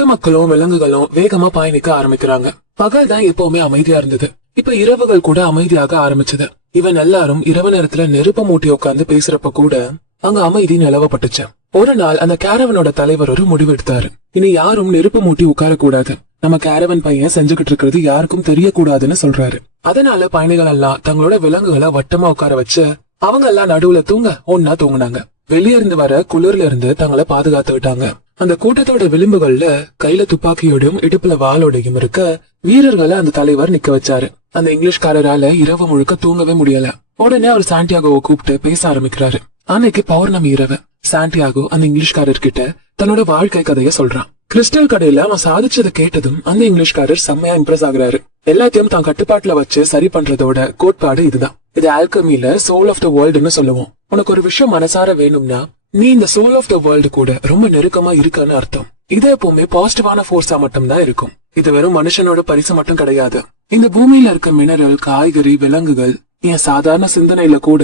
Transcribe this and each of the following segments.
மத்த மக்களும் விலங்குகளும் வேகமா பயணிக்க ஆரம்பிக்கிறாங்க. பகல் தான் எப்பவுமே அமைதியா இருந்தது. இப்ப இரவுகள் கூட அமைதியாக ஆரம்பிச்சது. இவன் எல்லாரும் இரவு நேரத்துல நெருப்ப மூட்டி உட்கார்ந்து பேசுறப்ப கூட அங்க அமைதி நிலவப்பட்டுச்சு. ஒரு நாள் அந்த கேரவனோட தலைவர் ஒரு முடிவு எடுத்தாரு. இனி யாரும் நெருப்பு மூட்டி உட்கார கூடாது. நம்ம கேரவன் பையன் செஞ்சுகிட்டு இருக்கிறது யாருக்கும் தெரியக்கூடாதுன்னு சொல்றாரு. அதனால பயணிகள் எல்லாம் தங்களோட விலங்குகளை வட்டமா உட்கார வச்சு அவங்க எல்லாம் நடுவுல தூங்க ஒன்னா தூங்குனாங்க. வெளியே இருந்து வர குளிர்ல இருந்து தங்களை பாதுகாத்து விட்டாங்க. அந்த கூட்டத்தோட விளிம்புகள்ல கையில துப்பாக்கியோடும் இடுப்புல வாளோடையும் இருக்க வீரர்களை அந்த தலைவர் நிக்க வச்சாரு. அந்த இங்கிலீஷ்காரரால இரவு முழுக்க தூங்கவே முடியல. உடனே அவர் சாண்டியாகோவை கூப்பிட்டு பேச ஆரம்பிக்கிறாரு. அன்னைக்கு பௌர்ணமி இரவு. சாண்டியாகோ அந்த இங்கிலீஷ்காரர் கிட்ட தன்னோட வாழ்க்கை கதைய சொல்றான். கிறிஸ்டல் கடையில அவன் சாதிச்சதை கேட்டதும் அந்த இங்கிலீஷ்காரர் செம்மையா இம்ப்ரெஸ் ஆகுறாரு. எல்லாத்தையும் தான் கட்டுப்பாட்டுல வச்சு சரி பண்றதோட கோட்பாடு இதுதான். இது ஆல்கமில சோல் ஆஃப் த வேர்ல்டுன்னு சொல்லுவோம். உனக்கு ஒரு விஷயம் மனசார வேணும்னா நீ இந்த சோல் ஆஃப் த வேர்ல்டு கூட ரொம்ப நெருக்கமா இருக்கன்னு அர்த்தம். இது எப்பவுமே பாசிட்டிவான போர்ஸா மட்டும் தான் இருக்கும். இது வெறும் மனுஷனோட பரிசு மட்டும் கிடையாது. இந்த பூமியில இருக்க மினரல், காய்கறி, விலங்குகள், என் சாதாரண சிந்தனையில கூட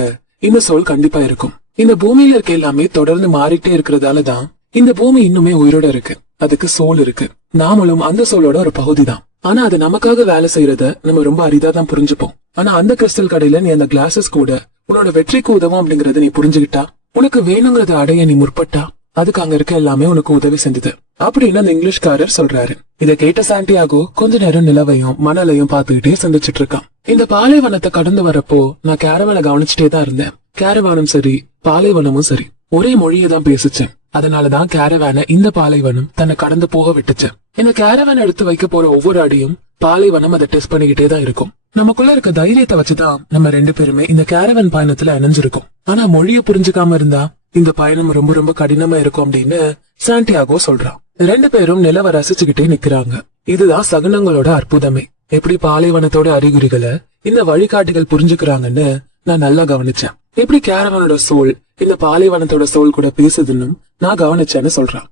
இந்த சோல் கண்டிப்பா இருக்கும். இந்த பூமியில இருக்க எல்லாமே தொடர்ந்து மாறிட்டே இருக்கிறதாலதான் இந்த பூமி இன்னுமே உயிரோட இருக்கு. அதுக்கு சோல் இருக்கு. நாமளும் அந்த சோலோட ஒரு பகுதி தான். ஆனா அது நமக்காக வேலை செய்யறத நம்ம ரொம்ப அரிதா தான் புரிஞ்சுப்போம். ஆனா அந்த கிறிஸ்டல் கடையில நீ அந்த கிளாஸஸ் கூட உன்னோட வெற்றிக்கு உதவும் அப்படிங்கறத நீ புரிஞ்சுக்கிட்டா, உனக்கு வேணுங்கிறத அடைய நீ முற்பட்டா, அதுக்கு அங்க இருக்க எல்லாமே உனக்கு உதவி செஞ்சது அப்படின்னு அந்த இங்கிலீஷ்காரர் சொல்றாரு. இத கேட்ட சாண்டியாகோ கொஞ்ச நேரம் நிலவையும் மணலையும் பாத்துக்கிட்டே சந்திச்சிட்டு இருக்கான். இந்த பாலைவனத்தை கடந்து வரப்போ நான் கேரவனை கவனிச்சுட்டே தான் இருந்தேன். கேரவானும் சரி பாலைவனமும் சரி ஒரே மொழியை தான் பேசுச்சேன். அதனாலதான் கேரவான இந்த பாலைவனம் தன்னை கடந்து போக விட்டுச்சு. இந்த கேரவான் எடுத்து வைக்க போற ஒவ்வொரு அடியும் பாலைவனம் அதை டெஸ்ட் பண்ணிக்கிட்டே தான் இருக்கும். நமக்குள்ள இருக்க தைரியத்தை வச்சுதான் நம்ம ரெண்டு பேருமே இந்த கேரவன் பயணத்துல இணைஞ்சிருக்கோம். ஆனா மொழியை புரிஞ்சுக்காம இருந்தா இந்த பயணம் ரொம்ப ரொம்ப கடினமா இருக்கும் அப்படின்னு சாண்டியாகோ சொல்றான். ரெண்டு பேரும் நிலவ ரசிச்சுக்கிட்டே நிக்கிறாங்க. இதுதான் சகுனங்களோட அற்புதமே. எப்படி பாலைவனத்தோட அறிகுறிகளை இந்த வழிகாட்டிகள் புரிஞ்சுக்கிறாங்கன்னு நான் நல்லா கவனிச்சேன். எப்படி கேரவனோட சோல் இந்த பாலைவனத்தோட சோல் கூட பேசுதுன்னு நான் கவனிச்சேன்னு சொல்றான்.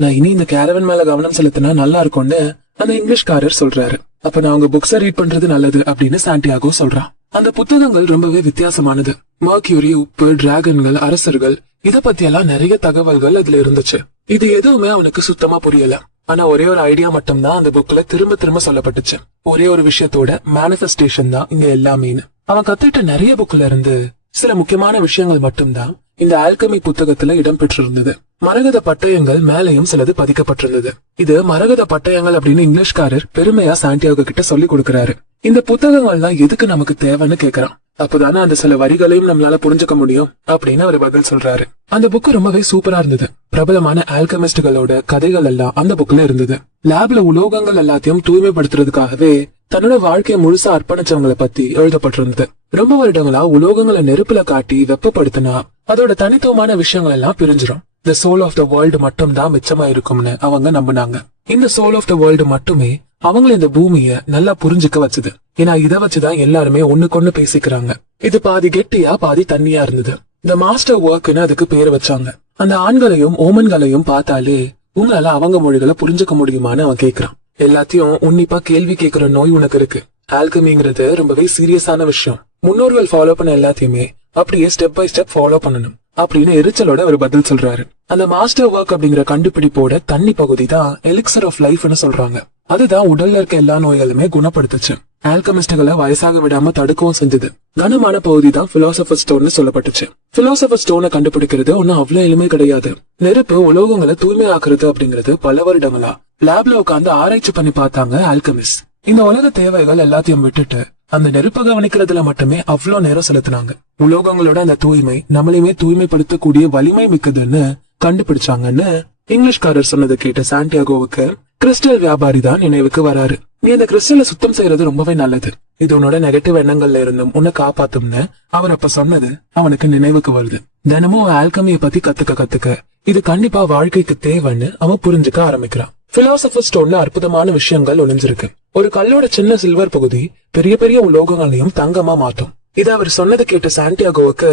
நான் இனி இந்த கேரவன் மேல கவனம் செலுத்தினா நல்லா இருக்கும்னு அந்த இங்கிலீஷ்காரர் சொல்றாரு. அப்ப நான் உங்க புக்ஸ ரீட் பண்றது நல்லது அப்படின்னு சாண்டியாகோ சொல்றான். அந்த புத்தகங்கள் ரொம்பவே வித்தியாசமானது. மர்க்யூரி, உப்பு, டிராகன்கள், அரசர்கள், இத பத்தி எல்லாம் நிறைய தகவல்கள் அதுல இருந்துச்சு. இது எதுவுமே அவனுக்கு சுத்தமா புரியல. ஆனா ஒரே ஒரு ஐடியா மட்டும் தான் அந்த புக்ல திரும்ப திரும்ப சொல்லப்பட்டுச்சு. ஒரே ஒரு விஷயத்தோட மேனிஃபெஸ்டேஷன் தான் இங்க எல்லாமேன்னு. அவன் கத்துக்கிட்ட நிறைய புக்ல இருந்து சில முக்கியமான விஷயங்கள் மட்டும்தான் இந்த ஆல்கமி புத்தகத்துல இடம் பெற்றிருந்தது. மரகத பட்டயங்கள் மேலையும் சிலது பதிக்கப்பட்டிருந்தது. இது மரகத பட்டயங்கள் அப்படின்னு இங்கிலீஷ்காரர் பெருமையா சாண்டியாகோ கிட்ட சொல்லி கொடுக்கறாரு. இந்த புத்தகங்கள்லாம் எதுக்கு நமக்கு தேவைன்னு கேக்குறான். அப்பதானே அந்த சில வரிகளையும் நம்மளால புரிஞ்சுக்க முடியும் அப்படின்னு அவர் பதில் சொல்றாரு. அந்த புக்கு ரொம்பவே சூப்பரா இருந்தது. பிரபலமான ஆல்கமிஸ்டுகளோட கதைகள் எல்லாம் அந்த புக்ல இருந்தது. லேப்ல உலோகங்கள் எல்லாத்தையும் தூய்மைப்படுத்துறதுக்காகவே தன்னோட வாழ்க்கையை முழுசா அர்ப்பணிச்சவங்களை பத்தி எழுதப்பட்டிருந்தது. ரொம்ப வருடங்களா உலோகங்களை நெருப்புல காட்டி வெப்பப்படுத்தினா அதோட தனித்துவமான விஷயங்கள் எல்லாம் பிரிஞ்சிடும். இந்த சோல் ஆஃப் த வேர்ல்டு மட்டும் தான் மிச்சமா இருக்கும்னு அவங்க நம்பினாங்க. இந்த சோல் ஆஃப் த வேர்ல்டு மட்டுமே அவங்களை இந்த பூமிய நல்லா புரிஞ்சுக்க வச்சது. ஏன்னா இத வச்சுதான் எல்லாருமே ஒண்ணுக்கொண்ணு பேசிக்கிறாங்க. இது பாதி கெட்டியா பாதி தண்ணியா இருந்தது. இந்த மாஸ்டர் ஒர்க்னு அதுக்கு பேர் வச்சாங்க. அந்த ஆண்களையும் ஓமன்களையும் பார்த்தாலே உங்களால அவங்க மொழிகளை புரிஞ்சுக்க முடியுமான்னு அவன் கேக்குறான். எல்லாத்தையும் உன்னிப்பா கேள்வி கேட்கிற நோய் உனக்கு இருக்கு. ஆல்கமிங்கிறது ரொம்பவே சீரியஸான விஷயம். முன்னோர்கள் ஃபாலோ பண்ண எல்லாத்தையுமே அப்படியே ஸ்டெப் பை ஸ்டெப் ஃபாலோ பண்ணணும் அப்படின்னு எரிச்சலோட அவர் பதில் சொல்றாரு. அந்த மாஸ்டர் ஒர்க் அப்படிங்கிற கண்டுபிடிப்போட தண்ணி பகுதி தான் எலிக்சர் ஆஃப் லைஃப்னு சொல்றாங்க. அதுதான் உடல்ல இருக்க எல்லா நோய்களுமே குணப்படுத்துச்சு. ஆல்கமிஸ்டுகளை வயசாக விடாம தடுக்கவும் செஞ்சது. கனமான பகுதி தான் பிலாசபர் ஸ்டோன்னு சொல்லப்பட்டுச்சு. பிலாசபர் ஸ்டோனை கண்டுபிடிக்கிறது ஒன்னும் அவ்வளவு எளிமை கிடையாது. நெருப்பு உலோகங்களை தூய்மையாக்குறது அப்படிங்கிறது பல வருடங்களா லேப்ல உட்காந்து ஆராய்ச்சி பண்ணி பார்த்தாங்க ஆல்கமிஸ். இந்த உலக தேவைகள் எல்லாத்தையும் விட்டுட்டு அந்த நெருப்பை கவனிக்கிறதுல மட்டுமே அவ்வளவு நேரம் செலுத்தினாங்க. உலோகங்களோட அந்த தூய்மை நம்மளையுமே தூய்மைப்படுத்தக்கூடிய வலிமை மிக்கதுன்னு கண்டுபிடிச்சாங்கன்னு இங்கிலீஷ்காரர் சொன்னதை கேட்ட சாண்டியாகோவுக்கு கிறிஸ்டல் வியாபாரி தான் நினைவுக்கு வராரு. நீ அந்த கிறிஸ்டலை சுத்தம் செய்யறது ரொம்பவே நல்லது. இது உன்னோட நெகட்டிவ் எண்ணங்கள்ல இருந்தும் உன்னை காப்பாத்தும்னு அவர் அப்ப சொன்னது அவனுக்கு நினைவுக்கு வருது. தினமும் ஆல்கமியை பத்தி கத்துக்க இது கண்டிப்பா வாழ்க்கைக்கு தேவைன்னு அவன் புரிஞ்சுக்க ஆரம்பிக்கிறான். பிலாசபர் ஸ்டோன்ல அற்புதமான விஷயங்கள் ஒளிஞ்சிருக்கு. ஒரு கல்லோட சின்ன சில்வர் பகுதி பெரிய பெரிய உலோகங்களையும் தங்கமா மாற்றும். இத அவர் சொன்னதை கேட்ட சாண்டியாகோவுக்கு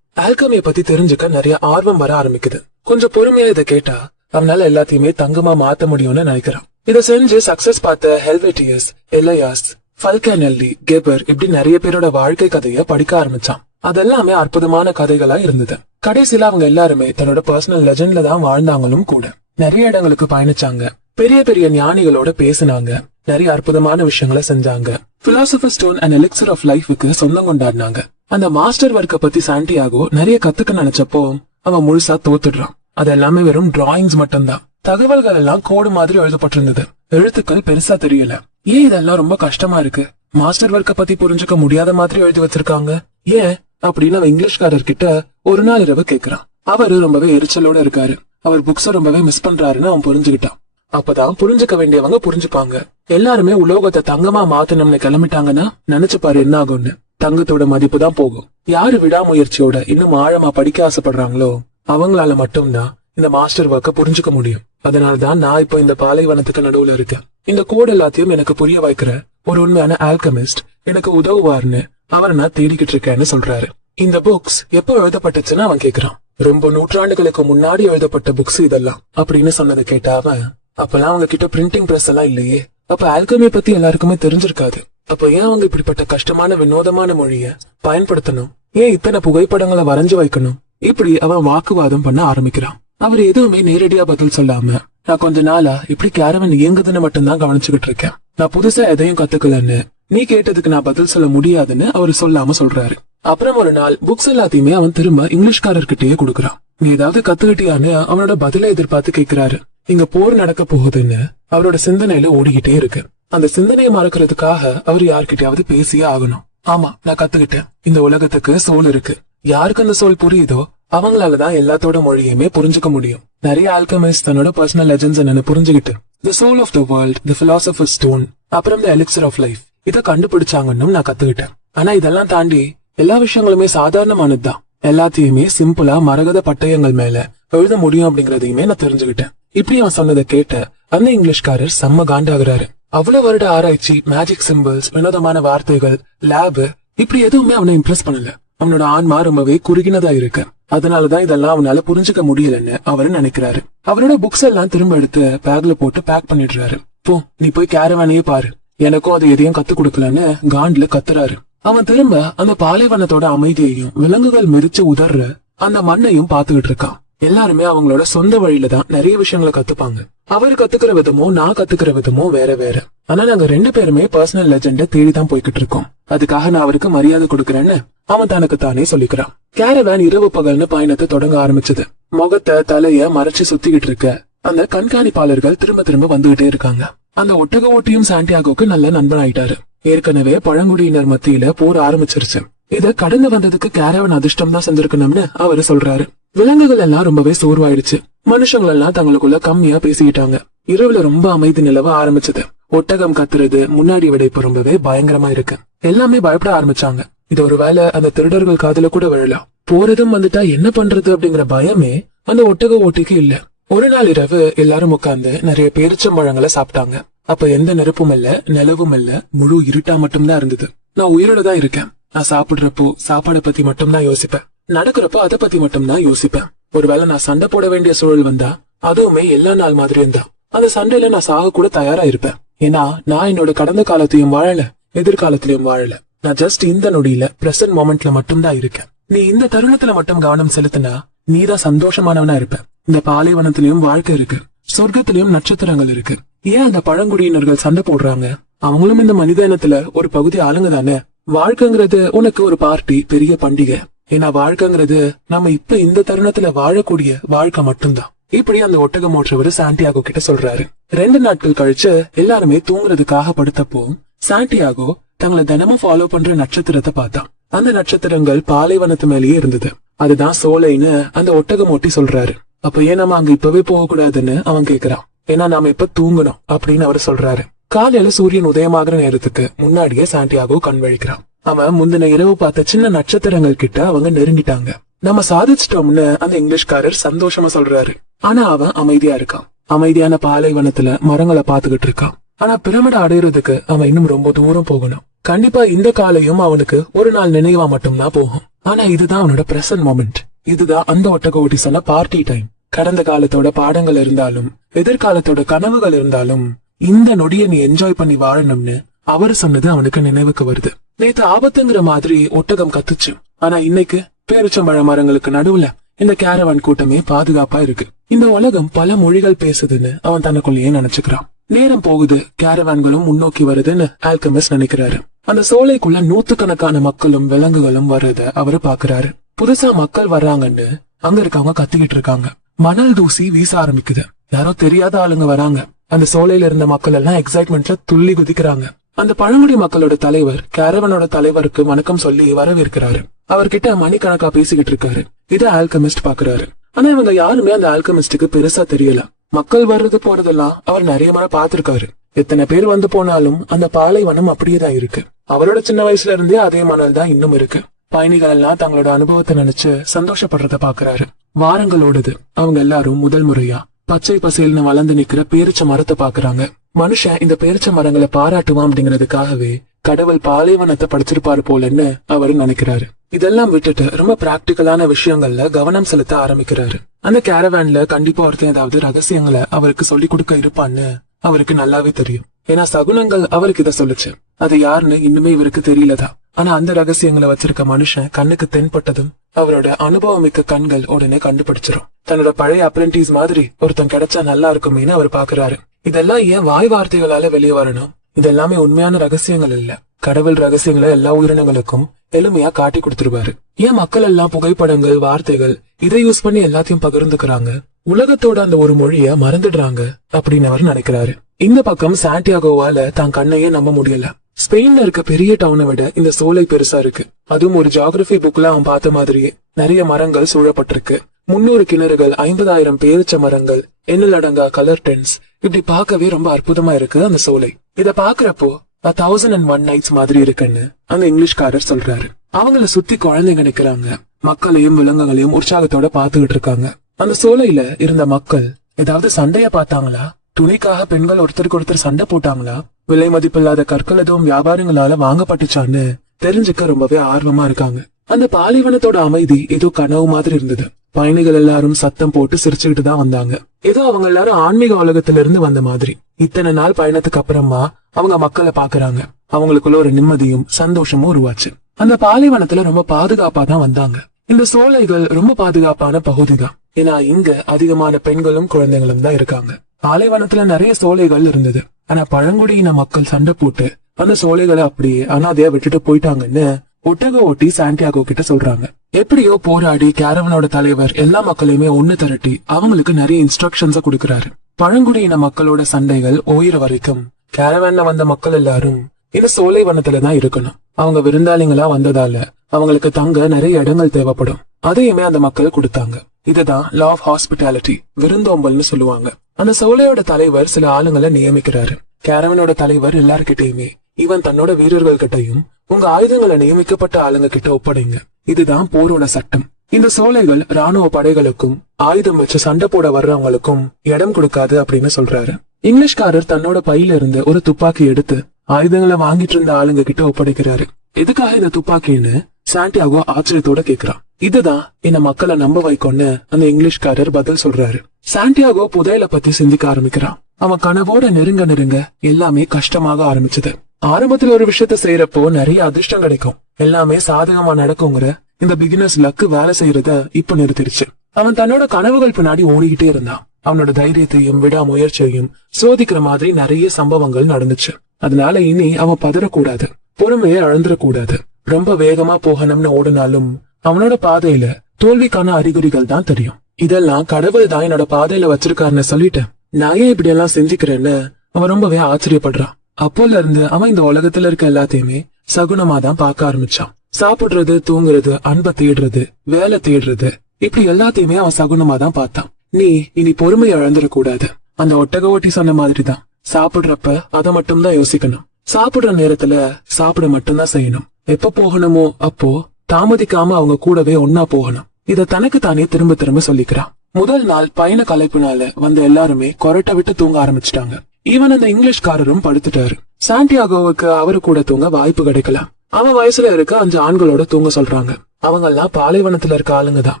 ஆல்கமியை பத்தி தெரிஞ்சுக்க நிறைய ஆர்வம் வர ஆரம்பிக்குது. கொஞ்சம் பொறுமையா இதை கேட்டா அவனால எல்லாத்தையுமே தங்கமா மாத்த முடியும்னு நினைக்கிறான். இதை செஞ்சு சக்சஸ் பார்த்த ஹெல்வெட்டியஸ், எலையாஸ், ஃபல்கனெல்லி, கெபர் இப்படி நிறைய பேரோட வாழ்க்கை கதைய படிக்க ஆரம்பிச்சான். அதெல்லாமே அற்புதமான கதைகளா இருந்தது. கடைசியில அவங்க எல்லாருமே தன்னோட பர்சனல் லெஜெண்ட்ல தான் வாழ்ந்தாங்களும் கூட. நிறைய இடங்களுக்கு பயணிச்சாங்க. பெரிய பெரிய ஞானிகளோட பேசினாங்க, நிறைய அற்புதமான விஷயங்களை செஞ்சாங்க. Philosopher stone and elixir of லைஃபுக்கு சொந்தம் கொண்டாடினாங்க. அந்த மாஸ்டர் ஒர்க்கை பத்தி சாண்டியாகோ நிறைய கத்துக்க நினைச்சப்போ அவன் முழுசா தோத்துடுறான். அது எல்லாமே வெறும் டிராயிங்ஸ் மட்டும்தான். தகவல்கள் எல்லாம் கோடு மாதிரி எழுதப்பட்டிருந்தது. எழுத்துக்கள் பெருசா தெரியல. ஏன் இதெல்லாம் ரொம்ப கஷ்டமா இருக்கு? மாஸ்டர் ஒர்க்கை பத்தி புரிஞ்சுக்க முடியாத மாதிரி எழுதி வச்சிருக்காங்க, ஏன் அப்படின்னு அவன் இங்கிலீஷ்காரர் கிட்ட ஒரு நாள் இரவு கேக்குறான். அவரு ரொம்பவே எரிச்சலோட இருக்காரு. அவர் புக்ஸ ரொம்பவே மிஸ் பண்றாருன்னு அவன் புரிஞ்சுக்கிட்டான். அப்பதான் புரிஞ்சுக்க வேண்டியவங்க புரிஞ்சுப்பாங்க. எல்லாருமே உலோகத்தை தங்கமா மாத்தணும்னு கிளம்பிட்டாங்கன்னா நினைச்சு பாரு என்ன ஆகும்னு. தங்கத்தோட மதிப்பு தான் போகும். யாரு விடாமுயற்சியோட இன்னும் ஆழமா படிக்க ஆசைப்படுறாங்களோ அவங்களால மட்டும்தான் இந்த மாஸ்டர் ஒர்க்க புரிஞ்சுக்க முடியும். அதனாலதான் நான் இப்போ இந்த பாலைவனத்துக்கு நடுவுல இருக்கேன். இந்த கோடு எல்லாத்தையும் எனக்கு புரிய வைக்கிற ஒரு உண்மையான ஆல்கமிஸ்ட் எனக்கு உதவுவார்னு அவரை நான் தேடிக்கிட்டு இருக்கேன்னு சொல்றாரு. இந்த புக்ஸ் எப்போ எழுதப்பட்டுச்சுன்னு அவன் கேக்குறான். ரொம்ப நூற்றாண்டுகளுக்கு முன்னாடி எழுதப்பட்ட புக்ஸ் இதெல்லாம் அப்படின்னு சொன்னதை கேட்ட அவன், அப்பெல்லாம் அவங்க கிட்ட பிரிண்டிங் பிரஸ் எல்லாம் இல்லையே, அப்ப ஆல்கமி பத்தி எல்லாருக்குமே தெரிஞ்சிருக்காது. அப்ப ஏன் அவங்க இப்படிப்பட்ட கஷ்டமான வினோதமான மொழிய பயன்படுத்தணும்? ஏன் இத்தனை புகைப்படங்களை வரைஞ்சு வைக்கணும்? இப்படி அவன் வாக்குவாதம் பண்ண ஆரம்பிக்கிறான். அவர் எதுவுமே நேரடியா பதில் சொல்லாம, நான் கொஞ்ச நாளா இப்படி கேரவன் இயங்குதுன்னு மட்டும்தான் கவனிச்சுக்கிட்டு இருக்கேன். நான் புதுசா எதையும் கத்துக்கலன்னு, நீ கேட்டதுக்கு நான் பதில் சொல்ல முடியாதுன்னு அவரு சொல்லாம சொல்றாரு. அப்புறம் ஒரு நாள் புக்ஸ் எல்லாத்தையுமே அவன் திரும்ப இங்கிலீஷ்காரர்கிட்டயே கொடுக்கறான். நீ ஏதாவது கத்துக்கிட்டியான்னு அவனோட பதிலை எதிர்பார்த்து கேக்குறாரு. இங்க போர் நடக்க போகுதுன்னு அவரோட சிந்தனையில ஓடிக்கிட்டே இருக்கு. அந்த சிந்தனையை மறக்கிறதுக்காக அவர் யார்கிட்டயாவது பேசியே ஆகணும். ஆமா, நான் கத்துக்கிட்டேன். இந்த உலகத்துக்கு சோல் இருக்கு. யாருக்கு அந்த சோல் புரியுதோ அவங்களாலதான் எல்லாத்தோட மொழியுமே புரிஞ்சுக்க முடியும். நிறைய ஆல்கமிஸ்ட் தன்னோட பர்சனல் லெஜெண்ட்ஸ் என்னன்னு புரிஞ்சுக்கிட்டு the soul of the world, the philosopher stone, அப்புறம் தி எலிக்சர் ஆஃப் லைஃப் இதை கண்டுபிடிச்சாங்கன்னு நான் கத்துக்கிட்டேன். ஆனா இதெல்லாம் தாண்டி எல்லா விஷயங்களுமே சாதாரணமானதுதான். எல்லாத்தையுமே சிம்பிளா மரகத பட்டயங்கள் மேல எழுத முடியும் அப்படிங்கறதையுமே நான் தெரிஞ்சுக்கிட்டேன். இப்படி அவன் சொன்னதை கேட்ட அந்த இங்கிலீஷ்காரர் செம்ம காண்டாகிறாரு. அவ்வளவு வருட ஆராய்ச்சி, மேஜிக் சிம்பிள்ஸ், வினோதமான வார்த்தைகள், லேபு, இப்படி எதுவுமே அவனை இம்ப்ரெஸ் பண்ணல. அவனோட ஆன்மா ரொம்பவே குறுகினதா இருக்கு. அதனாலதான் இதெல்லாம் அவனால புரிஞ்சுக்க முடியலன்னு அவரு நினைக்கிறாரு. அவரோட புக்ஸ் எல்லாம் திரும்ப எடுத்து பேக்ல போட்டு பேக் பண்ணிடுறாரு. போ, நீ போய் கேரவானையே பாரு, எனக்கும் அது எதையும் கத்து கொடுக்கலன்னு காண்ட்ல கத்துறாரு. அவன் திரும்ப அந்த பாலைவனத்தோட அமைதியையும் விலங்குகள் மெரிச்சு உதர்ற அந்த மண்ணையும் பாத்துக்கிட்டு இருக்கான். எல்லாருமே அவங்களோட சொந்த வழியில தான் நிறைய விஷயங்களை கத்துப்பாங்க. அவர் கத்துக்கிற விதமோ நான் கத்துக்கிற விதமோ வேற வேற. ஆனா நாங்க 2 பேருமே பர்சனல் லெஜெண்ட தேடிதான் போய்கிட்டு இருக்கோம். அதுக்காக நான் அவருக்கு மரியாதை கொடுக்கறேன்னு அவன் தனக்கு தானே சொல்லிக்கிறான். கேரவேன் இரவு பகல்னு பயணத்தை தொடங்க ஆரம்பிச்சது. முகத்தை தலைய மறைச்சு சுத்திக்கிட்டு இருக்க அந்த கண்காணிப்பாளர்கள் திரும்ப திரும்ப வந்துகிட்டே இருக்காங்க. அந்த ஒட்டக ஓட்டியும் சாண்டியாகோக்கு நல்ல நண்பன் ஆயிட்டாரு. ஏற்கனவே பழங்குடியினர் மத்தியில போர் ஆரம்பிச்சிருச்சு. இத கடந்து வந்ததுக்கு கேரவன் அதிர்ஷ்டம் தான் செஞ்சிருக்கணும்னு அவரு சொல்றாரு. விலங்குகள் எல்லாம் ரொம்பவே சோர்வாயிடுச்சு. மனுஷங்கள் எல்லாம் தங்களுக்குள்ள கம்மியா பேசிக்கிட்டாங்க. இரவுல ரொம்ப அமைதி நிலவ ஆரம்பிச்சது. ஒட்டகம் கத்துறது முன்னாடி விட இப்ப ரொம்பவே பயங்கரமா இருக்கு. எல்லாமே பயப்பட ஆரம்பிச்சாங்க. இது ஒரு வேளை அந்த திருடர்கள் காதுல கூட விழலாம். போறதும் வந்துட்டா என்ன பண்றது அப்படிங்கிற பயமே அந்த ஒட்டக ஓட்டிக்கு இல்ல. ஒரு நாள் இரவு எல்லாரும் உட்கார்ந்து நிறைய பேரிச்சம்பழங்களை சாப்பிட்டாங்க. அப்ப எந்த நெருப்பும் இல்ல, நிலவும் இல்ல, முழு இருட்டா மட்டும்தான் இருந்தது. நான் உயிரோட தான் இருக்கேன். நான் சாப்பிடுறப்போ சாப்பாடை பத்தி மட்டும்தான் யோசிப்பேன். நடக்கிறப்போ அதை பத்தி மட்டும்தான் யோசிப்பேன். ஒருவேளை நான் சண்டை போட வேண்டிய சூழல் வந்தா அதுவுமே எல்லா நாள் மாதிரியும் தான். அந்த சண்டையில நான் சாக கூட தயாரா இருப்பேன். ஏன்னா நான் என்னோட கடந்த காலத்தையும் வாழல, எதிர்காலத்திலையும் வாழல. நான் ஜஸ்ட் இந்த நொடியில பிரசன்ட் மொமெண்ட்ல மட்டும்தான் இருக்கேன். நீ இந்த தருணத்துல மட்டும் கவனம் செலுத்தினா நீதான் சந்தோஷமானவனா இருப்ப. இந்த பாலைவனத்திலயும் வாழ்க்கை இருக்கு, சொர்க்கத்திலயும் நட்சத்திரங்கள் இருக்கு. ஏன் அந்த பழங்குடியினர்கள் சண்டை போடுறாங்க? அவங்களும் இந்த மனித இனத்துல ஒரு பகுதி ஆளுங்க தானே. வாழ்க்கைங்கிறது உனக்கு ஒரு பார்ட்டி, பெரிய பண்டிகை. ஏன்னா வாழ்க்கைங்கிறது நம்ம இப்ப இந்த தருணத்துல வாழக்கூடிய வாழ்க்கை மட்டும்தான். இப்படி அந்த ஒட்டகம் ஓட்டுறவர் சாண்டியாகோ கிட்ட சொல்றாரு. 2 நாட்கள் கழிச்சு எல்லாருமே தூங்குறதுக்காக படுத்தப்போ சாண்டியாகோ தங்களை தினமும் ஃபாலோ பண்ற நட்சத்திரத்தை பார்த்தான். அந்த நட்சத்திரங்கள் பாலைவனத்து மேலேயே இருந்தது. அதுதான் சோலைன்னு அந்த ஒட்டகம் ஓட்டி சொல்றாரு. அப்ப ஏன் நம்ம அங்க இப்பவே போக கூடாதுன்னு அவன் கேக்குறான். ஏன்னா நாம இப்ப தூங்கணும் அப்படின்னு அவர் சொல்றாரு. காலையில சூரியன் உதயமாகிற நேரத்துக்கு முன்னாடியே சாண்டியாகோ கண் விழிக்கிறான். அவன் முந்தின இரவு பார்த்த சின்ன நட்சத்திரங்கள் கிட்ட அவங்க நெருங்கிட்டாங்க. நம்ம சாதிச்சிட்டோம்னு அந்த இங்கிலீஷ்காரர் சந்தோஷமா சொல்றாரு. ஆனா அவன் அமைதியா இருக்கான். அமைதியான பாலைவனத்துல மரங்களை பாத்துக்கிட்டு இருக்கான். ஆனா பிரமிட அடையிறதுக்கு அவன் இன்னும் ரொம்ப தூரம் போகணும். கண்டிப்பா இந்த காலையும் அவனுக்கு ஒரு நாள் நினைவா மட்டும்தான் போகும். ஆனா இதுதான் அவனோட பிரசன்ட் மொமெண்ட். இதுதான் அந்த ஒட்டக ஓட்டி சொன்ன பார்ட்டி டைம். கடந்த காலத்தோட பாடங்கள் இருந்தாலும் எதிர்காலத்தோட கனவுகள் இருந்தாலும் இந்த நொடியை நீ என்ஜாய் பண்ணி வாழணும்னு அவரு சொன்னது அவனுக்கு நினைவுக்கு வருது. நேத்து ஆபத்துங்கிற மாதிரி ஒட்டகம் கத்துச்சு. ஆனா இன்னைக்கு பேரிச்சம்பழ மரங்களுக்கு நடுவுல இந்த கேரவான் கூட்டமே பாதுகாப்பா இருக்கு. இந்த உலகம் பல மொழிகள் பேசுதுன்னு அவன் தனக்குள்ளேயே நினைச்சுக்கிறான். நேரம் போகுது, கேரவான்களும் முன்னோக்கி வருதுன்னு ஆல்கெமிஸ்ட் நினைக்கிறாரு. அந்த சோலைக்குள்ள நூத்துக்கணக்கான மக்களும் விலங்குகளும் வர்றத அவரு பாக்குறாரு. புதுசா மக்கள் வர்றாங்கன்னு அங்க இருக்கவங்க கத்திக்கிட்டு இருக்காங்க. மணல் தூசி வீச ஆரம்பிக்குது. யாரோ தெரியாத ஆளுங்க வராங்க. அந்த சோலையில இருந்த மக்கள் எல்லாம் எக்ஸைட்மெண்ட்ல துள்ளி குதிக்கிறாங்க. அந்த பழங்குடி மக்களோட தலைவர் கேரவனோட தலைவருக்கு வணக்கம் சொல்லி வரவேற்கிறாரு. அவர்கிட்ட மணிக்கணக்கா பேசிக்கிட்டு இருக்காரு. இத ஆல்கெமிஸ்ட் பாக்குறாரு. ஆனா இவங்க யாருமே அந்த ஆல்கெமிஸ்டுக்கு பெருசா தெரியல. மக்கள் வர்றது போறதெல்லாம் அவர் நிறைய முறை பாத்திருக்காரு. எத்தனை பேர் வந்து போனாலும் அந்த பாலைவனம் அப்படியேதான் இருக்கு. அவரோட சின்ன வயசுல இருந்தே அதே மணல் தான் இன்னும் இருக்கு. பயணிகள் எல்லாம் தங்களோட அனுபவத்தை நினைச்சு சந்தோஷப்படுறத பாக்குறாரு. வாரங்கள் ஓடுது. அவங்க எல்லாரும் முதல் முறையா பச்சை பசேல்னு வளர்ந்து நிக்கிற பேரிச்ச மரத்தை பாக்குறாங்க. மனுஷன் இந்த பேரிச்ச மரங்களை பாராட்டுவான் அப்படிங்கறதுக்காகவே கடவுள் பாலைவனத்தை படைச்சிருப்பாரு போலன்னு அவரு நினைக்கிறாரு. இதெல்லாம் விட்டுட்டு ரொம்ப பிராக்டிக்கலான விஷயங்கள்ல கவனம் செலுத்த ஆரம்பிக்கிறாரு. அந்த கேரவேன்ல கண்டிப்பா ஒருத்தன் ஏதாவது ரகசியங்களை அவருக்கு சொல்லி கொடுக்க இருப்பான்னு அவருக்கு நல்லாவே தெரியும். ஏன்னா சகுனங்கள் அவருக்கு இத சொல்லுச்சு. அது யாருன்னு இன்னுமே இவருக்கு தெரியலதான். ஆனா அந்த ரகசியங்களை வச்சிருக்க மனுஷன் கண்ணுக்கு தென்பட்டதும் அவரோட அனுபவமிக்க கண்கள் உடனே கண்டுபிடிச்சிரும். தன்னோட பழைய அப்ரெண்டிஸ் மாதிரி ஒருத்தன் கிடைச்சா நல்லா இருக்குமேன்னு அவர் பாக்குறாரு. இதெல்லாம் ஏன் வாய் வார்த்தைகளால வெளியே வரணும்? இதெல்லாமே உண்மையான ரகசியங்கள் இல்ல. கடவுள் ரகசியங்களை எல்லா உயிரினங்களுக்கும் எளிமையா காட்டி கொடுத்துருவாரு. ஏன் மக்கள் எல்லாம் புகைப்படங்கள், வார்த்தைகள் இதை யூஸ் பண்ணி எல்லாத்தையும் பகிர்ந்துக்கிறாங்க? உலகத்தோட அந்த ஒரு மொழிய மறந்துடுறாங்க அப்படின்னு அவர் நினைக்கிறாரு. இந்த பக்கம் சாண்டியாகோவால தான் கண்ணையே நம்ப முடியல. ஸ்பெயின்ல இருக்க பெரிய டவுனை விட இந்த சோலை பெருசா இருக்கு. அதுவும் ஒரு ஜியோகிராபி புக்ல அவன் பார்த்த மாதிரியே நிறைய மரங்கள் சூழப்பட்டிருக்கு. 300 கிணறுகள், 50,000 பேரிச்ச மரங்கள், எண்ணிலடங்கா கலர் டென்ஸ். இப்படி பார்க்கவே ரொம்ப அற்புதமா இருக்கு அந்த சோலை. இத பாக்குறப்போ 1001 Nights மாதிரி இருக்குன்னு அந்த இங்கிலீஷ்காரர் சொல்றாரு. அவங்கள சுத்தி குழந்தைங்க நிக்கிறாங்க. மக்களையும் விலங்குகளையும் உற்சாகத்தோட பாத்துக்கிட்டு இருக்காங்க. அந்த சோலையில இருந்த மக்கள் ஏதாவது சண்டைய பார்த்தாங்களா? துணிக்காக பெண்கள் ஒருத்தருக்கு ஒருத்தர் சண்டை போட்டாங்களா? விலை மதிப்பில்லாத கற்கள் எதுவும் வியாபாரிகளால வாங்கப்பட்டுச்சான்னு தெரிஞ்சுக்க ரொம்பவே ஆர்வமா இருக்காங்க. அந்த பாலைவனத்தோட அமைதி ஏதோ கனவு மாதிரி இருந்தது. பயணிகள் எல்லாரும் சத்தம் போட்டு சிரிச்சுக்கிட்டு தான் வந்தாங்க. ஏதோ அவங்க எல்லாரும் ஆன்மீக உலகத்துல இருந்து வந்த மாதிரி. இத்தனை நாள் பயணத்துக்கு அப்புறமா அவங்க மக்களை பாக்குறாங்க. அவங்களுக்குள்ள ஒரு நிம்மதியும் சந்தோஷமும் உருவாச்சு. அந்த பாலைவனத்துல ரொம்ப பாதுகாப்பா தான் வந்தாங்க. இந்த சோலைகள் ரொம்ப பாதுகாப்பான பகுதி தான். ஏன்னா இங்க அதிகமான பெண்களும் குழந்தைகளும் தான் இருக்காங்க. பாலைவனத்துல நிறைய சோலைகள் இருந்தது. ஆனா பழங்குடியின மக்கள் சண்டை போட்டு அந்த சோலைகளை அப்படியே அனாதையா விட்டுட்டு போயிட்டாங்கன்னு ஒட்டக ஓட்டி சாண்டியாகோ கிட்ட சொல்றாங்க. எப்படியோ போராடி கேரவனோட தலைவர் எல்லா மக்களையுமே ஒண்ணு திரட்டி அவங்களுக்கு நிறைய இன்ஸ்ட்ரக்ஷன்ஸ கொடுக்கறாரு. பழங்குடியின மக்களோட சண்டைகள் ஓயிற வரைக்கும் கேரவன்ல வந்த மக்கள் எல்லாரும் இந்த சோலை வனத்துலதான் இருக்கணும். அவங்க விருந்தாளிங்களா வந்ததால அவங்களுக்கு தங்க நிறைய இடங்கள் தேவைப்படும். அதையுமே அந்த மக்கள் கொடுத்தாங்க. இதுதான் லா ஆஃப் ஹாஸ்பிட்டாலிட்டி, விருந்தோம்பல்னு சொல்லுவாங்க. அந்த சோலையோட தலைவர் சில ஆளுங்களை நியமிக்கிறாரு. கேரவனோட தலைவர் எல்லார்கிட்டயுமே இவன் தன்னோட வீரர்கள் கிட்டையும் உங்க ஆயுதங்களை நியமிக்கப்பட்ட ஆளுங்க கிட்ட ஒப்படைங்க. இதுதான் போரோட சட்டம். இந்த சோலைகள் ராணுவ படைகளுக்கும் ஆயுதம் வச்சு சண்டை போட வர்றவங்களுக்கும் இடம் கொடுக்காது அப்படின்னு சொல்றாரு. இங்கிலீஷ்காரர் தன்னோட பையில இருந்து ஒரு துப்பாக்கி எடுத்து ஆயுதங்களை வாங்கிட்டு இருந்த ஆளுங்க கிட்ட ஒப்படைக்கிறாரு. எதுக்காக இந்த துப்பாக்கின்னு சாண்டியாகோ ஆச்சரியத்தோட கேக்குறான். இதுதான் என்ன மக்களை நம்ப வைக்கொன்னு அந்த இங்கிலீஷ்காரர் பதில் சொல்றாரு. சாண்டியாகோ புதையல பத்தி சிந்திக்க ஆரம்பிக்கிறான். அவன் கனவோட நெருங்க நெருங்க எல்லாமே கஷ்டமாக ஆரம்பிச்சது. ஆரம்பத்துல ஒரு விஷயத்த செய்யறப்போ நிறைய அதிர்ஷ்டம் கிடைக்கும், எல்லாமே சாதகமா நடக்குங்கிற இந்த பிகினர்ஸ் லக்கு வேலை செய்யறத இப்ப நிறுத்திடுச்சு. அவன் தன்னோட கனவுகள் பின்னாடி ஓடிக்கிட்டே இருந்தான். அவனோட தைரியத்தையும் விடாமுயற்சியையும் சோதிக்கிற மாதிரி நிறைய சம்பவங்கள் நடந்துச்சு. அதனால இனி அவன் பதறக்கூடாது, பொறுமையை இழந்துடக்கூடாது. ரொம்ப வேகமா போகணும்னு ஓடினாலும் அவனோட பாதையில தோல்விக்கான அறிகுறிகள் தான் தெரியும். இதெல்லாம் கடவுள் தான் என்னோட பாதையில வச்சிருக்காருன்னு சொல்லிட்டு நான் ஏன் இப்படி எல்லாம் செஞ்சுக்கிறேன்னு அவன் ரொம்பவே ஆச்சரியப்படுறான். அப்போல இருந்து அவன் இந்த உலகத்துல இருக்க எல்லாத்தையுமே சகுனமா தான் பார்க்க ஆரம்பிச்சான். சாப்பிடுறது, தூங்குறது, அன்பை தேடுறது, வேலை தேடுறது, இப்படி எல்லாத்தையுமே அவன் சகுனமா தான் பார்த்தான். நீ இனி பொறுமையை இழந்துடக்கூடாது. அந்த ஒட்டக ஓட்டி சொன்ன மாதிரிதான், சாப்பிடுறப்ப அதை மட்டும் தான் யோசிக்கணும். சாப்பிடுற நேரத்துல சாப்பிட மட்டும்தான் செய்யணும். எப்ப போகணுமோ அப்போ தாமதிக்காம அவங்க கூடவே ஒன்னா போகணும். இத தனக்கு தானே திரும்ப திரும்ப சொல்லிக்கிறான். முதல் நாள் பயண கலைப்புனால வந்த எல்லாருமே கொரட்டை விட்டு தூங்க ஆரம்பிச்சிட்டாங்க. ஈவன் அந்த இங்கிலீஷ்காரரும் படுத்துட்டாரு. சாண்டியாகோவுக்கு அவரு கூட தூங்க வாய்ப்பு கிடைக்கல. அவன் வயசுல இருக்க 5 ஆண்களோட தூங்க சொல்றாங்க. அவங்க எல்லாம் பாலைவனத்துல இருக்க ஆளுங்க தான்.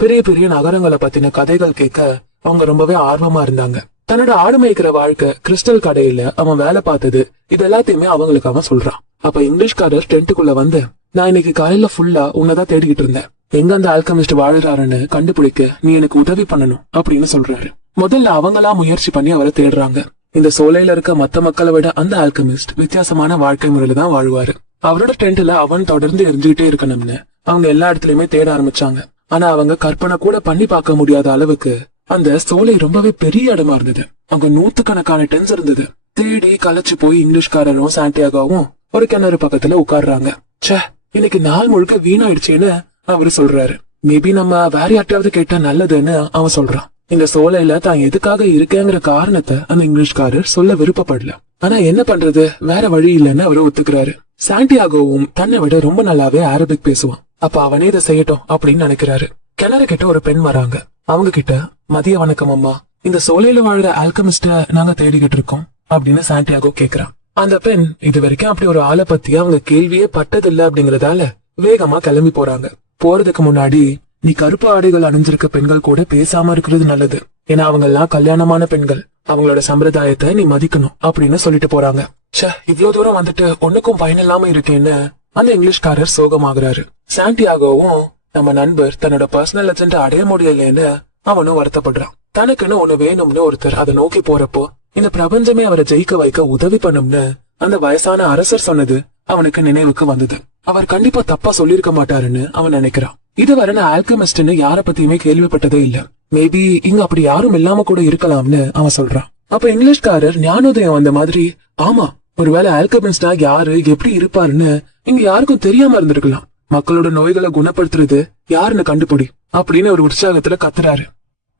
பெரிய பெரிய நகரங்களை பத்தின கதைகள் கேட்க அவங்க ரொம்பவே ஆர்வமா இருந்தாங்க. தன்னோட ஆடு மேய்க்கிற வாழ்க்கை, கிறிஸ்டல் கடையில அவன் வேலை பார்த்தது, இது எல்லாத்தையுமே அவங்களுக்கு அவன் சொல்றான். அப்ப இங்கிலீஷ்காரர் டென்ட்டுக்குள்ள வந்து, நான் இன்னைக்கு காலையில ஃபுல்லா உன்னதான் தேடிக்கிட்டு இருந்தேன். எங்க அந்த ஆல்கமிஸ்ட் வாழுறாருன்னு கண்டுபிடிக்க நீ எனக்கு உதவி பண்ணணும் அப்படின்னு சொல்றாரு. முதல்ல அவங்களா முயற்சி பண்ணி அவரை தேடுறாங்க. இந்த சோலையில இருக்க மத்த மக்களை விட அந்த ஆல்கமிஸ்ட் வித்தியாசமான வாழ்க்கை முறையில தான் வாழ்வாரு. அவரோட டென்ட்ல அவன் தொடர்ந்து எரிஞ்சுக்கிட்டே இருக்கணும்னு அவங்க எல்லா இடத்துலயுமே தேட ஆரம்பிச்சாங்க. ஆனா அவங்க கற்பனை கூட பண்ணி பார்க்க முடியாத அளவுக்கு அந்த சோலை ரொம்பவே பெரிய இடமா இருந்தது. அங்க நூத்துக்கணக்கான டென்ஸ் இருந்தது. தேடி களைச்சு போய் இங்கிலீஷ்காரரும் சாண்டியாகவும் ஒரு கிணறு பக்கத்துல உட்கார்றாங்க. ச்சே, இன்னைக்கு நாள் முழுக்க வீணாயிடுச்சேன்னு அவரு சொல்றாரு. மேபி நம்ம வேற யார்ட்டையாவது கேட்டா நல்லதுன்னு அவன் சொல்றான். இந்த சோலையில தான் எதுக்காக இருக்கேங்கிற காரணத்தை அந்த இங்கிலீஷ்காரர் சொல்ல விருப்பப்படல. ஆனா என்ன பண்றது, வேற வழி இல்லைன்னு அவரு ஒத்துக்கிறாரு. சாண்டியாகோவும் தன்னை விட ரொம்ப நல்லாவே அரபிக் பேசுவான். அப்ப அவனே இதை செய்யட்டும் அப்படின்னு நினைக்கிறாரு. கிணறு கிட்ட ஒரு பெண் வராங்க. அவங்க கிட்ட, மதிய வணக்கம் அம்மா, இந்த சோலையில வாழ்ற ஆல்கமிஸ்ட நாங்க தேடிக்கிட்டு இருக்கோம் அப்படின்னு சாண்டியாகோ கேக்குறான். அந்த பெண் இது வரைக்கும் அப்படி ஒரு ஆளை பத்தி அவங்க கேள்வியே பட்டதில்லை அப்படிங்கறதால வேகமா கிளம்பி போறாங்க. போறதுக்கு முன்னாடி, நீ கருப்பு ஆடைகள் அணிஞ்சிருக்க பெண்கள் கூட பேசாம இருக்கிறது நல்லது. ஏன்னா அவங்க எல்லாம் கல்யாணமான பெண்கள், அவங்களோட சம்பிரதாயத்தை நீ மதிக்கணும் அப்படின்னு சொல்லிட்டு போறாங்க. ச்சே, இவ்வளவு தூரம் வந்துட்டு ஒன்னுக்கும் பயன் இல்லாம இருக்கேன்னு அந்த இங்கிலீஷ்காரர் சோகமாகறாரு. சாண்டியாகோவும் நம்ம நண்பர் தன்னோட பர்சனல் அஜெண்டா அடைய முடியலன்னு அவனும் வருத்தப்படுறான். தனக்குன்னு ஒண்ணு வேணும்னு ஒருத்தர் அதை நோக்கி போறப்போ இந்த பிரபஞ்சமே அவரை ஜெயிக்க வைக்க உதவி பண்ணும்னு அந்த வயசான அரசர் சொன்னது அவனுக்கு நினைவுக்கு வந்தது. அவர் கண்டிப்பா தப்பா சொல்லிருக்க மாட்டாருன்னு அவன் நினைக்கிறான். இதுவரை நான் ஆல்கமிஸ்ட்னு யார பத்தியுமே கேள்விப்பட்டதே இல்ல. மேபி இங்க அப்படி யாரும் இல்லாம கூட இருக்கலாம்னு அவன் சொல்றான். அப்ப இங்கிலீஷ்காரர் ஞானோதயம் வந்த மாதிரி, ஆமா, ஒருவேளை ஆல்கமிஸ்டா யாரு எப்படி இருப்பாருன்னு இங்க யாருக்கும் தெரியாம இருந்திருக்கலாம். மக்களோட நோய்களை குணப்படுத்துறது யாருன்னு கண்டுபிடி அப்படின்னு ஒரு உற்சாகத்துல கத்துறாரு.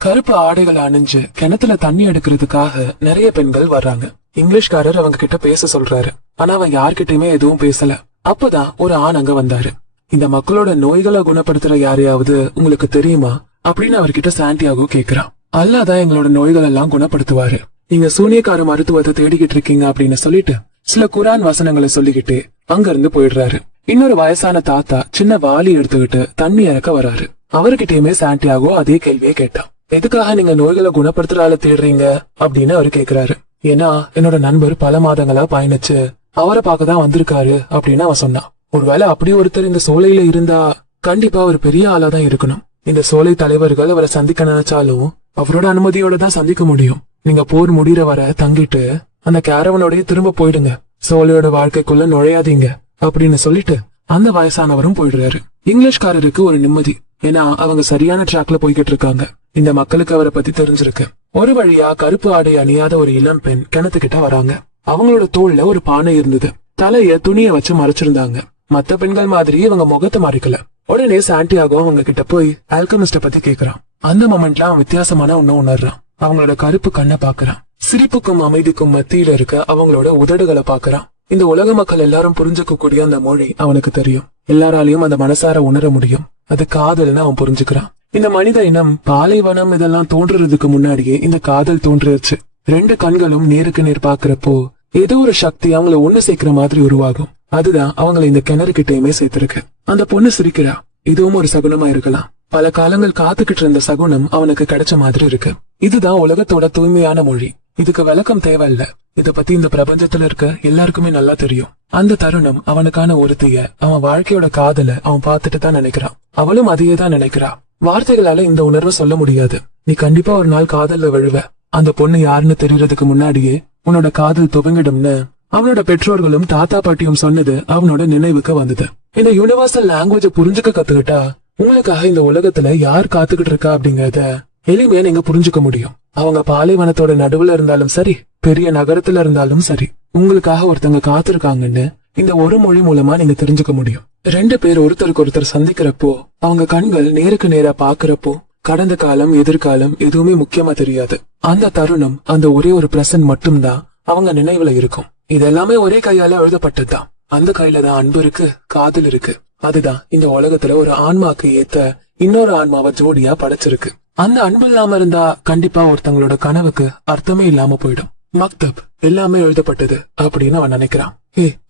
கருப்பு ஆடைகளை அணிஞ்சு கிணத்துல தண்ணி எடுக்கிறதுக்காக நிறைய பெண்கள் வர்றாங்க. இங்கிலீஷ்காரர் அவங்க கிட்ட பேச சொல்றாரு. ஆனா அவன் யார்கிட்டயுமே எதுவும் பேசல. அப்பதான் ஒரு ஆண் அங்க வந்தாரு. இந்த மக்களோட நோய்களை குணப்படுத்துற யாரையாவது உங்களுக்கு தெரியுமா அப்படின்னு அவர்கிட்ட சாண்டியாகோ கேக்குறான். அல்லாதான் எங்களோட நோய்கள் எல்லாம் குணப்படுத்துவாரு. நீங்க சூனியக்கார மருத்துவத்தை தேடிக்கிட்டு இருக்கீங்க அப்படின்னு சொல்லிட்டு சில குரான் வசனங்களை சொல்லிக்கிட்டு அங்க இருந்து போயிடுறாரு. இன்னொரு வயசான தாத்தா சின்ன வாளி எடுத்துக்கிட்டு தண்ணி இறக்க வராரு. அவர்கிட்டயுமே சாண்டியாகோ அதே கேள்வியை கேட்டான். எதுக்காக நீங்க நோய்களை குணப்படுத்துற ஆளை தேடுறீங்க அப்படின்னு அவரு கேக்குறாரு. ஏன்னா என்னோட நண்பர் பல மாதங்களா பயணிச்சு அவரை பார்க்கதான் வந்திருக்காரு அப்படின்னு அவன் சொன்னான். ஒருவேளை அப்படி ஒருத்தர் இந்த சோலையில இருந்தா கண்டிப்பா ஒரு பெரிய ஆளாதான் இருக்கணும். இந்த சோலை தலைவர்கள் அவரை சந்திக்க நினைச்சாலும் அவரோட அனுமதியோட தான் சந்திக்க முடியும். நீங்க போர் முடிகிற வர தங்கிட்டு அந்த கேரவனோடய திரும்ப போயிடுங்க, சோலையோட வாழ்க்கைக்குள்ள நுழையாதீங்க அப்படின்னு சொல்லிட்டு அந்த வயசானவரும் போயிடுறாரு. இங்கிலீஷ்காரருக்கு ஒரு நிம்மதி. ஏன்னா அவங்க சரியான ட்ராக்ல போய்கிட்டு இருக்காங்க. இந்த மக்களுக்கு அவரை பத்தி தெரிஞ்சிருக்கு. ஒரு வழியா கருப்பு ஆடை அணியாத ஒரு இளம் பெண் கிணத்துக்கிட்ட வராங்க. அவங்களோட தோல்ல ஒரு பானை இருந்தது. தலைய துணிய வச்சு மறைச்சிருந்தாங்க. மத்த பெண்கள் மாதிரி இவங்க முகத்தை மறைக்கல. உடனே சாண்டியாகோ அவங்க கிட்ட போய் ஆல்கமிஸ்ட பத்தி கேக்குறான். அந்த மொமெண்ட்ல அவன் வித்தியாசமான ஒண்ணு உணர்றான். அவங்களோட கருப்பு கண்ணை பாக்குறான். சிரிப்புக்கும் அமைதிக்கும் மத்தியில இருக்க அவங்களோட உதடுகளை பாக்குறான். இந்த உலக மக்கள் எல்லாரும் புரிஞ்சுக்க கூடிய அந்த மொழி அவனுக்கு தெரியும். எல்லாராலையும் அந்த மனசார உணர முடியும். அது காதல்னு அவன் புரிஞ்சுக்கிறான். இந்த மனித இனம் பாலைவனம் இதெல்லாம் தோன்றுறதுக்கு முன்னாடியே இந்த காதல் தோன்றுச்சு. ரெண்டு கண்களும் நேருக்கு நேர் பாக்குறப்போ ஏதோ ஒரு சக்தி அவங்கள ஒண்ணு சேர்க்கிற மாதிரி உருவாகும். அதுதான் அவங்களை இந்த கிணறு கிட்டயுமே சேர்த்திருக்கு. அந்த பொண்ணு சிரிக்கிறா. இதுவும் ஒரு சகுனமா இருக்கலாம். பல காலங்கள் காத்துக்கிட்டு இருந்த சகுனம் அவனுக்கு கிடைச்ச மாதிரி இருக்கு. இதுதான் உலகத்தோட தூய்மையான மொழி. இதுக்கு விளக்கம் தேவையில்ல. இத பத்தி இந்த பிரபஞ்சத்துல இருக்க எல்லாருக்குமே நல்லா தெரியும். அந்த தருணம் அவனுக்கான ஒருத்திய, அவன் வாழ்க்கையோட காதல அவன் பார்த்துட்டு தான் நினைக்கிறான். அவளும் அதையே தான் நினைக்கிறா. வார்த்தைகளால இந்த உணர்வை சொல்ல முடியாது. நீ கண்டிப்பா ஒரு நாள் காதல்ல விழுவ. அந்த பொண்ணு யாருன்னு தெரியறதுக்கு முன்னாடியே உன்னோட காதல் துவங்கிடும்னு அவனோட பெற்றோர்களும் தாத்தா பாட்டியும் சொன்னது அவனோட நினைவுக்கு வந்தது. இந்த யூனிவர்சல் லாங்குவேஜ புரிஞ்சுக்க கத்துக்கிட்டா உங்களுக்காக இந்த உலகத்துல யார் காத்துக்கிட்டு இருக்கா அப்படிங்கறத எளிமையா நீங்க புரிஞ்சுக்க முடியும். அவங்க பாலைவனத்தோட நடுவுல இருந்தாலும் சரி, பெரிய நகரத்துல இருந்தாலும் சரி, உங்களுக்காக ஒருத்தங்க காத்திருக்காங்கன்னு இந்த ஒரு மொழி மூலமா நீங்க தெரிஞ்சுக்க முடியும். ரெண்டு பேர் ஒருத்தருக்கு ஒருத்தர் சந்திக்கிறப்போ அவங்க கண்கள் நேருக்கு நேரா பாக்குறப்போ கடந்த காலம் எதிர்காலம் எதுவுமே முக்கியமா தெரியாது. அந்த தருணம், அந்த ஒரே ஒரு பிரசன்ட் மட்டும்தான் அவங்க நினைவுல இருக்கும். இது எல்லாமே ஒரே கையால எழுதப்பட்டதுதான். அந்த கையில தான் அன்பு இருக்கு, காதல் இருக்கு. அதுதான் இந்த உலகத்துல ஒரு ஆன்மாக்கு ஏத்த இன்னொரு ஆன்மாவை ஜோடியா படைச்சிருக்கு. அந்த அன்பு இல்லாம இருந்தா கண்டிப்பா ஒருத்தங்களோட கனவுக்கு அர்த்தமே இல்லாம போயிடும். மக்தப் எல்லாமே எழுதப்பட்டது அப்படின்னு அவன் நினைக்கிறான்.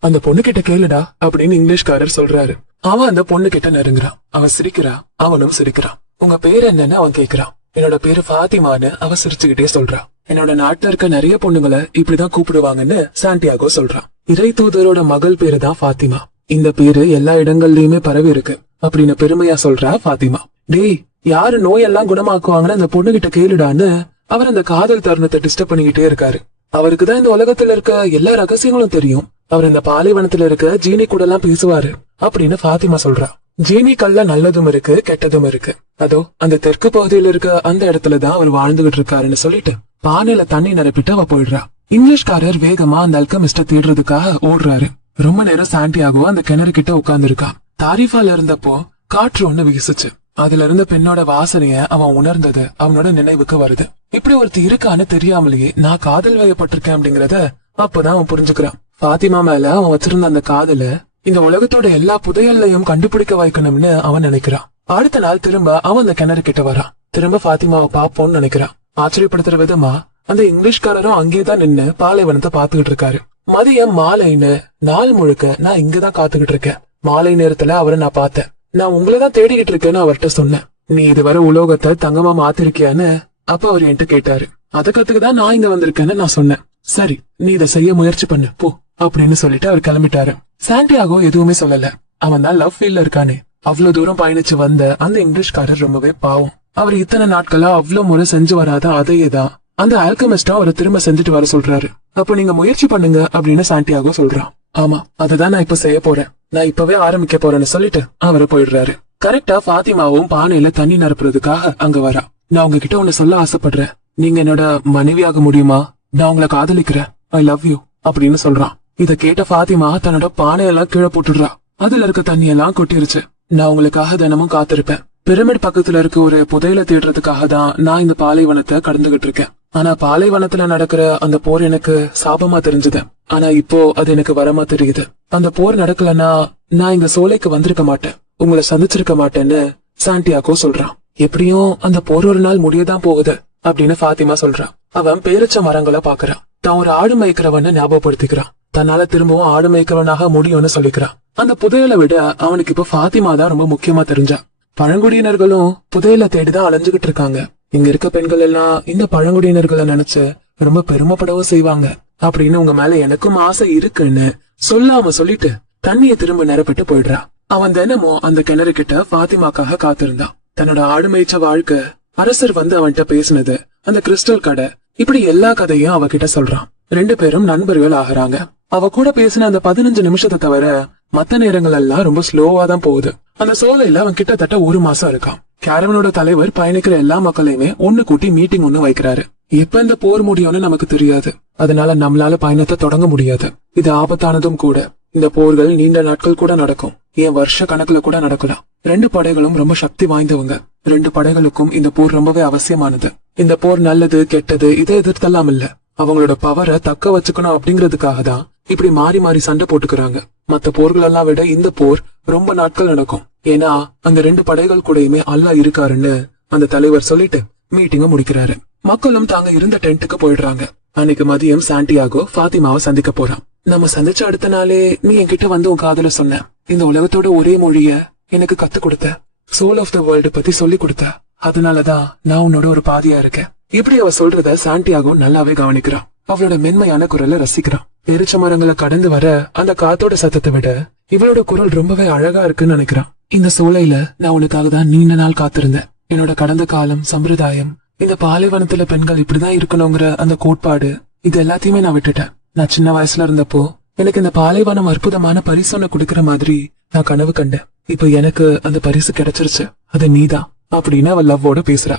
அந்த பொண்ணு கிட்ட கேளுடா அப்படின்னு இங்கிலீஷ்காரர் சொல்றாரு. அவன் அந்த பொண்ணு கிட்ட நெருங்குறான். அவன் சிரிக்கிறா, அவனும் சிரிக்கிறான். உங்க பேரு என்னன்னு அவன் கேக்குறான். என்னோட பேரு ஃபாத்திமான்னு அவ சிரிச்சுக்கிட்டே சொல்றா. என்னோட நாட்டுல இருக்க நிறைய பொண்ணுங்களை இப்படிதான் கூப்பிடுவாங்கன்னு சாண்டியாகோ சொல்றான். இறை தூதரோட மகள் பேரு தான் ஃபாத்திமா. இந்த பேரு எல்லா இடங்கள்லயுமே பரவி இருக்கு அப்படின்னு பெருமையா சொல்றா பாத்திமா. டேய், யாரு நோயெல்லாம் குணமாக்குவாங்கன்னு அந்த பொண்ணு கிட்ட கேளுடான்னு அவர் அந்த காதல் தருணத்தை டிஸ்டர்ப் பண்ணிக்கிட்டே இருக்காரு. அவருக்குதான் இந்த உலகத்துல இருக்க எல்லா ரகசியங்களும் தெரியும். அவர் இந்த பாலைவனத்துல இருக்க ஜீனி கூட எல்லாம் பேசுவாரு அப்படின்னு பாத்திமா சொல்றா. ஜீனிக்கல்ல நல்லதும் இருக்கு கெட்டதும் இருக்கு. அதோ அந்த தெற்கு பகுதியில இருக்க அந்த இடத்துலதான் அவர் வாழ்ந்துகிட்டு இருக்காருன்னு சொல்லிட்டு பானையில தண்ணி நிரப்பிட்டு அவ போயிடுறா. இங்கிலீஷ்காரர் வேகமா அந்த அல்கமிஸ்ட தேடுறதுக்காக ஓடுறாரு. ரொம்ப நேரம் சாண்டியாகோ அந்த கிணறு கிட்ட உட்கார்ந்து இருக்கான். தாரிஃபால இருந்தப்போ காற்று ஒண்ணு வீசுச்சு. அதுல இருந்த பெண்ணோட வாசனைய அவன் உணர்ந்தது அவனோட நினைவுக்கு வருது. இப்படி ஒருத்தி இருக்கான்னு தெரியாமலேயே நான் காதல் வயப்பட்டிருக்கேன் அப்படிங்கறத அப்பதான் அவன் புரிஞ்சுக்கிறான். பாத்திமா மேல அவன் வச்சிருந்த அந்த காதல இந்த உலகத்தோட எல்லா புதையல்லையும் கண்டுபிடிக்க வைக்கணும்னு அவன் நினைக்கிறான். அடுத்த நாள் திரும்ப அவன் அந்த கிணறு கிட்ட வரான். திரும்ப பாத்திமாவை பாப்போம்னு நினைக்கிறான். ஆச்சரியப்படுத்துற விதமா அந்த இங்கிலீஷ்காரரும் அங்கேதான் நின்னு பாலைவனத்தை பாத்துக்கிட்டு இருக்காரு. மதியம் மாலைன்னு நாள் முழுக்க நான் இங்கதான் காத்துக்கிட்டு இருக்கேன். மாலை நேரத்துல அவரை நான் பார்த்தேன். நான் உங்களதான் தேடிக்கிட்டு இருக்கேன்னு அவர்கிட்ட சொன்னேன். நீ இதுவரை உலோகத்தை தங்கமா மாத்திருக்கியான்னு அப்ப அவர் என்கிட்ட கேட்டாரு. அதுக்கத்துக்குதான் நான் இங்க வந்திருக்கேன்னு நான் சொன்னேன். சரி, நீ இதை செய்ய முயற்சி பண்ணு போ அப்படின்னு சொல்லிட்டு அவர் கிளம்பிட்டாரு. சாண்டியாகோ எதுவுமே சொல்லல. அவன் தான் லவ் ஃபீல்ட்ல இருக்கானே. அவ்வளவு தூரம் பயணிச்சு வந்த அந்த இங்கிலீஷ்காரர் ரொம்பவே பாவம். அவர் இத்தனை நாட்களா அவ்வளவு முறை செஞ்சு வராத அதையேதான் அந்த ஆல்கமிஸ்டா அவரை திரும்ப செஞ்சுட்டு வர சொல்றாரு. அப்ப நீங்க முயற்சி பண்ணுங்க அப்படின்னு சாண்டியாகோ சொல்றான். ஆமா, அதுதான் நான் இப்ப செய்ய போறேன். நான் இப்பவே ஆரம்பிக்க போறேன்னு சொல்லிட்டு அவரை போயிடுறாரு. கரெக்டா பாத்திமாவும் பானையில தண்ணி நிரப்புறதுக்காக அங்க வரா. நான் உங்ககிட்ட ஒண்ணு சொல்ல ஆசைப்படுறேன். நீங்க என்னோட மனைவியாக முடியுமா? நான் உங்களை காதலிக்கிறேன். ஐ லவ் யூ அப்படின்னு சொல்றான். இத கேட்ட பாத்திமா தன்னோட பானையெல்லாம் கீழே போட்டுடுறா. அதுல இருக்க தண்ணி எல்லாம் கொட்டிருச்சு. நான் உங்களுக்காக தினமும் காத்திருப்பேன். பிரமிட் பக்கத்துல இருக்க ஒரு புதையல தேடுறதுக்காக தான் நான் இந்த பாலைவனத்தை கடந்துகிட்டு இருக்கேன். ஆனா பாலைவனத்துல நடக்கிற அந்த போர் எனக்கு சாபமா தெரிஞ்சது. ஆனா இப்போ அது எனக்கு வரமா தெரியுது. அந்த போர் நடக்கலன்னா நான் இங்க சோலைக்கு வந்திருக்க மாட்டேன், உங்களை சந்திச்சிருக்க மாட்டேன்னு சாண்டியாகோ சொல்றான். எப்படியும் அந்த போர் ஒரு நாள் முடியதான் போகுது அப்படின்னு பாத்திமா சொல்றான். அவன் பேரிச்ச மரங்களை பாக்குறான். தான் ஒரு ஆடு மேய்க்கிறவன்னு ஞாபகப்படுத்திக்கிறான். தன்னால திரும்பவும் ஆடு மேய்க்கிறவனாக முடியும்னு சொல்லிக்கிறான். அந்த புதையலை விட அவனுக்கு இப்ப பாத்திமா தான் ரொம்ப முக்கியமா தெரிஞ்சா. பழங்குடியினர்களும் புதையலை தேடிதான் அலைஞ்சுகிட்டு இருக்காங்க. இங்க இருக்க பெண்கள் எல்லாம் இந்த பழங்குடியினர்களை நினைச்சு ரொம்ப பெருமைப்படவும் செய்வாங்க அப்படின்னு உங்க மேல எனக்கும் ஆசை இருக்குன்னு சொல்லாம சொல்லிட்டு தண்ணிய திரும்ப நிரப்பிட்டு போயிடுறா. அவன் தினமும் அந்த கிணறு கிட்ட பாத்திமாக்காக காத்திருந்தான். தன்னோட ஆடு மேய்ச்ச வாழ்க்கை, அரசர் வந்து அவன்கிட்ட பேசினது, அந்த கிறிஸ்டல் கடை, இப்படி எல்லா கதையும் அவகிட்ட சொல்றான். 2 பேரும் நண்பர்கள் ஆகுறாங்க. அவ கூட பேசின அந்த 15 நிமிஷத்தை தவிர மத்த நேரங்கள் எல்லாம் ரொம்ப ஸ்லோவா தான் போகுது. அந்த சோலையில அவன் கிட்டத்தட்ட 1 மாசம் இருக்கான். கேரவனோட தலைவர் பயணிக்கிற எல்லா மக்களையுமே ஒண்ணு கூட்டி மீட்டிங் ஒண்ணு வைக்கிறாரு. எப்ப இந்த போர் முடியும்னு நமக்கு தெரியாது. அதனால நம்மளால பயணத்தை தொடங்க முடியாது. இது ஆபத்தானதும் கூட. இந்த போர்கள் நீண்ட நாட்கள் கூட நடக்கும், ஏன் வருஷ கணக்குல கூட நடக்கலாம். 2 படைகளும் ரொம்ப சக்தி வாய்ந்தவங்க. 2 படைகளுக்கும் இந்த போர் ரொம்பவே அவசியமானது. இந்த போர் நல்லது கெட்டது இதை எதிர்த்தெல்லாம் இல்ல, அவங்களோட பவரை தக்க வச்சுக்கணும் அப்படிங்கறதுக்காக தான் இப்படி மாறி மாறி சண்டை போட்டுக்கிறாங்க. மத்த போர்கள் எல்லாம் விட இந்த போர் ரொம்ப நாட்கள் நடக்கும். ஏன்னா அந்த 2 படைகள் கூடயுமே அல்லாஹ் இருக்காருன்னு அந்த தலைவர் சொல்லிட்டு மீட்டிங்க முடிக்கிறாரு. மக்களும் தாங்க இருந்த டென்ட்டுக்கு போயிடுறாங்க. அன்னைக்கு மதியம் சாண்டியாகோ பாத்திமாவை சந்திக்க போறான். நம்ம சந்திச்ச அடுத்த நாளே நீ என்கிட்ட வந்து உன் காதல சொன்ன, இந்த உலகத்தோட ஒரே மொழிய எனக்கு கத்து கொடுத்த, சோல் ஆஃப் த வேர்ல்டு பத்தி சொல்லி கொடுத்த, அதனாலதான் நான் உன்னோட ஒரு பாதியா இருக்கேன். இப்படி அவ சொல்றத சாண்டியாகோ நல்லாவே கவனிக்கிறான். அவளோட மென்மையான குரலை ரசிக்கிறான். எரிச்ச மரங்களை கடந்து வர அந்த காத்தோட சத்தத்தை விட இவளோட குரல் ரொம்பவே அழகா இருக்குன்னு நினைக்கிறான். இந்த சோலையில நான் உனக்காக தான் நீண்ட நாள் காத்திருந்தேன். என்னோட கடந்த காலம், சம்பிரதாயம், இந்த பாலைவனத்துல பெண்கள் இப்படிதான் இருக்கணுங்கிற அந்த கோட்பாடு, இது எல்லாத்தையுமே நான் விட்டுட்டேன். நான் சின்ன வயசுல இருந்தப்போ எனக்கு இந்த பாலைவனம் அற்புதமான பரிசு குடுக்கிற மாதிரி நான் கனவு கண்டேன். இப்ப எனக்கு அந்த பரிசு கிடைச்சிருச்சு, அது நீதான் அப்படின்னு அவ லவ்வோட பேசுறா.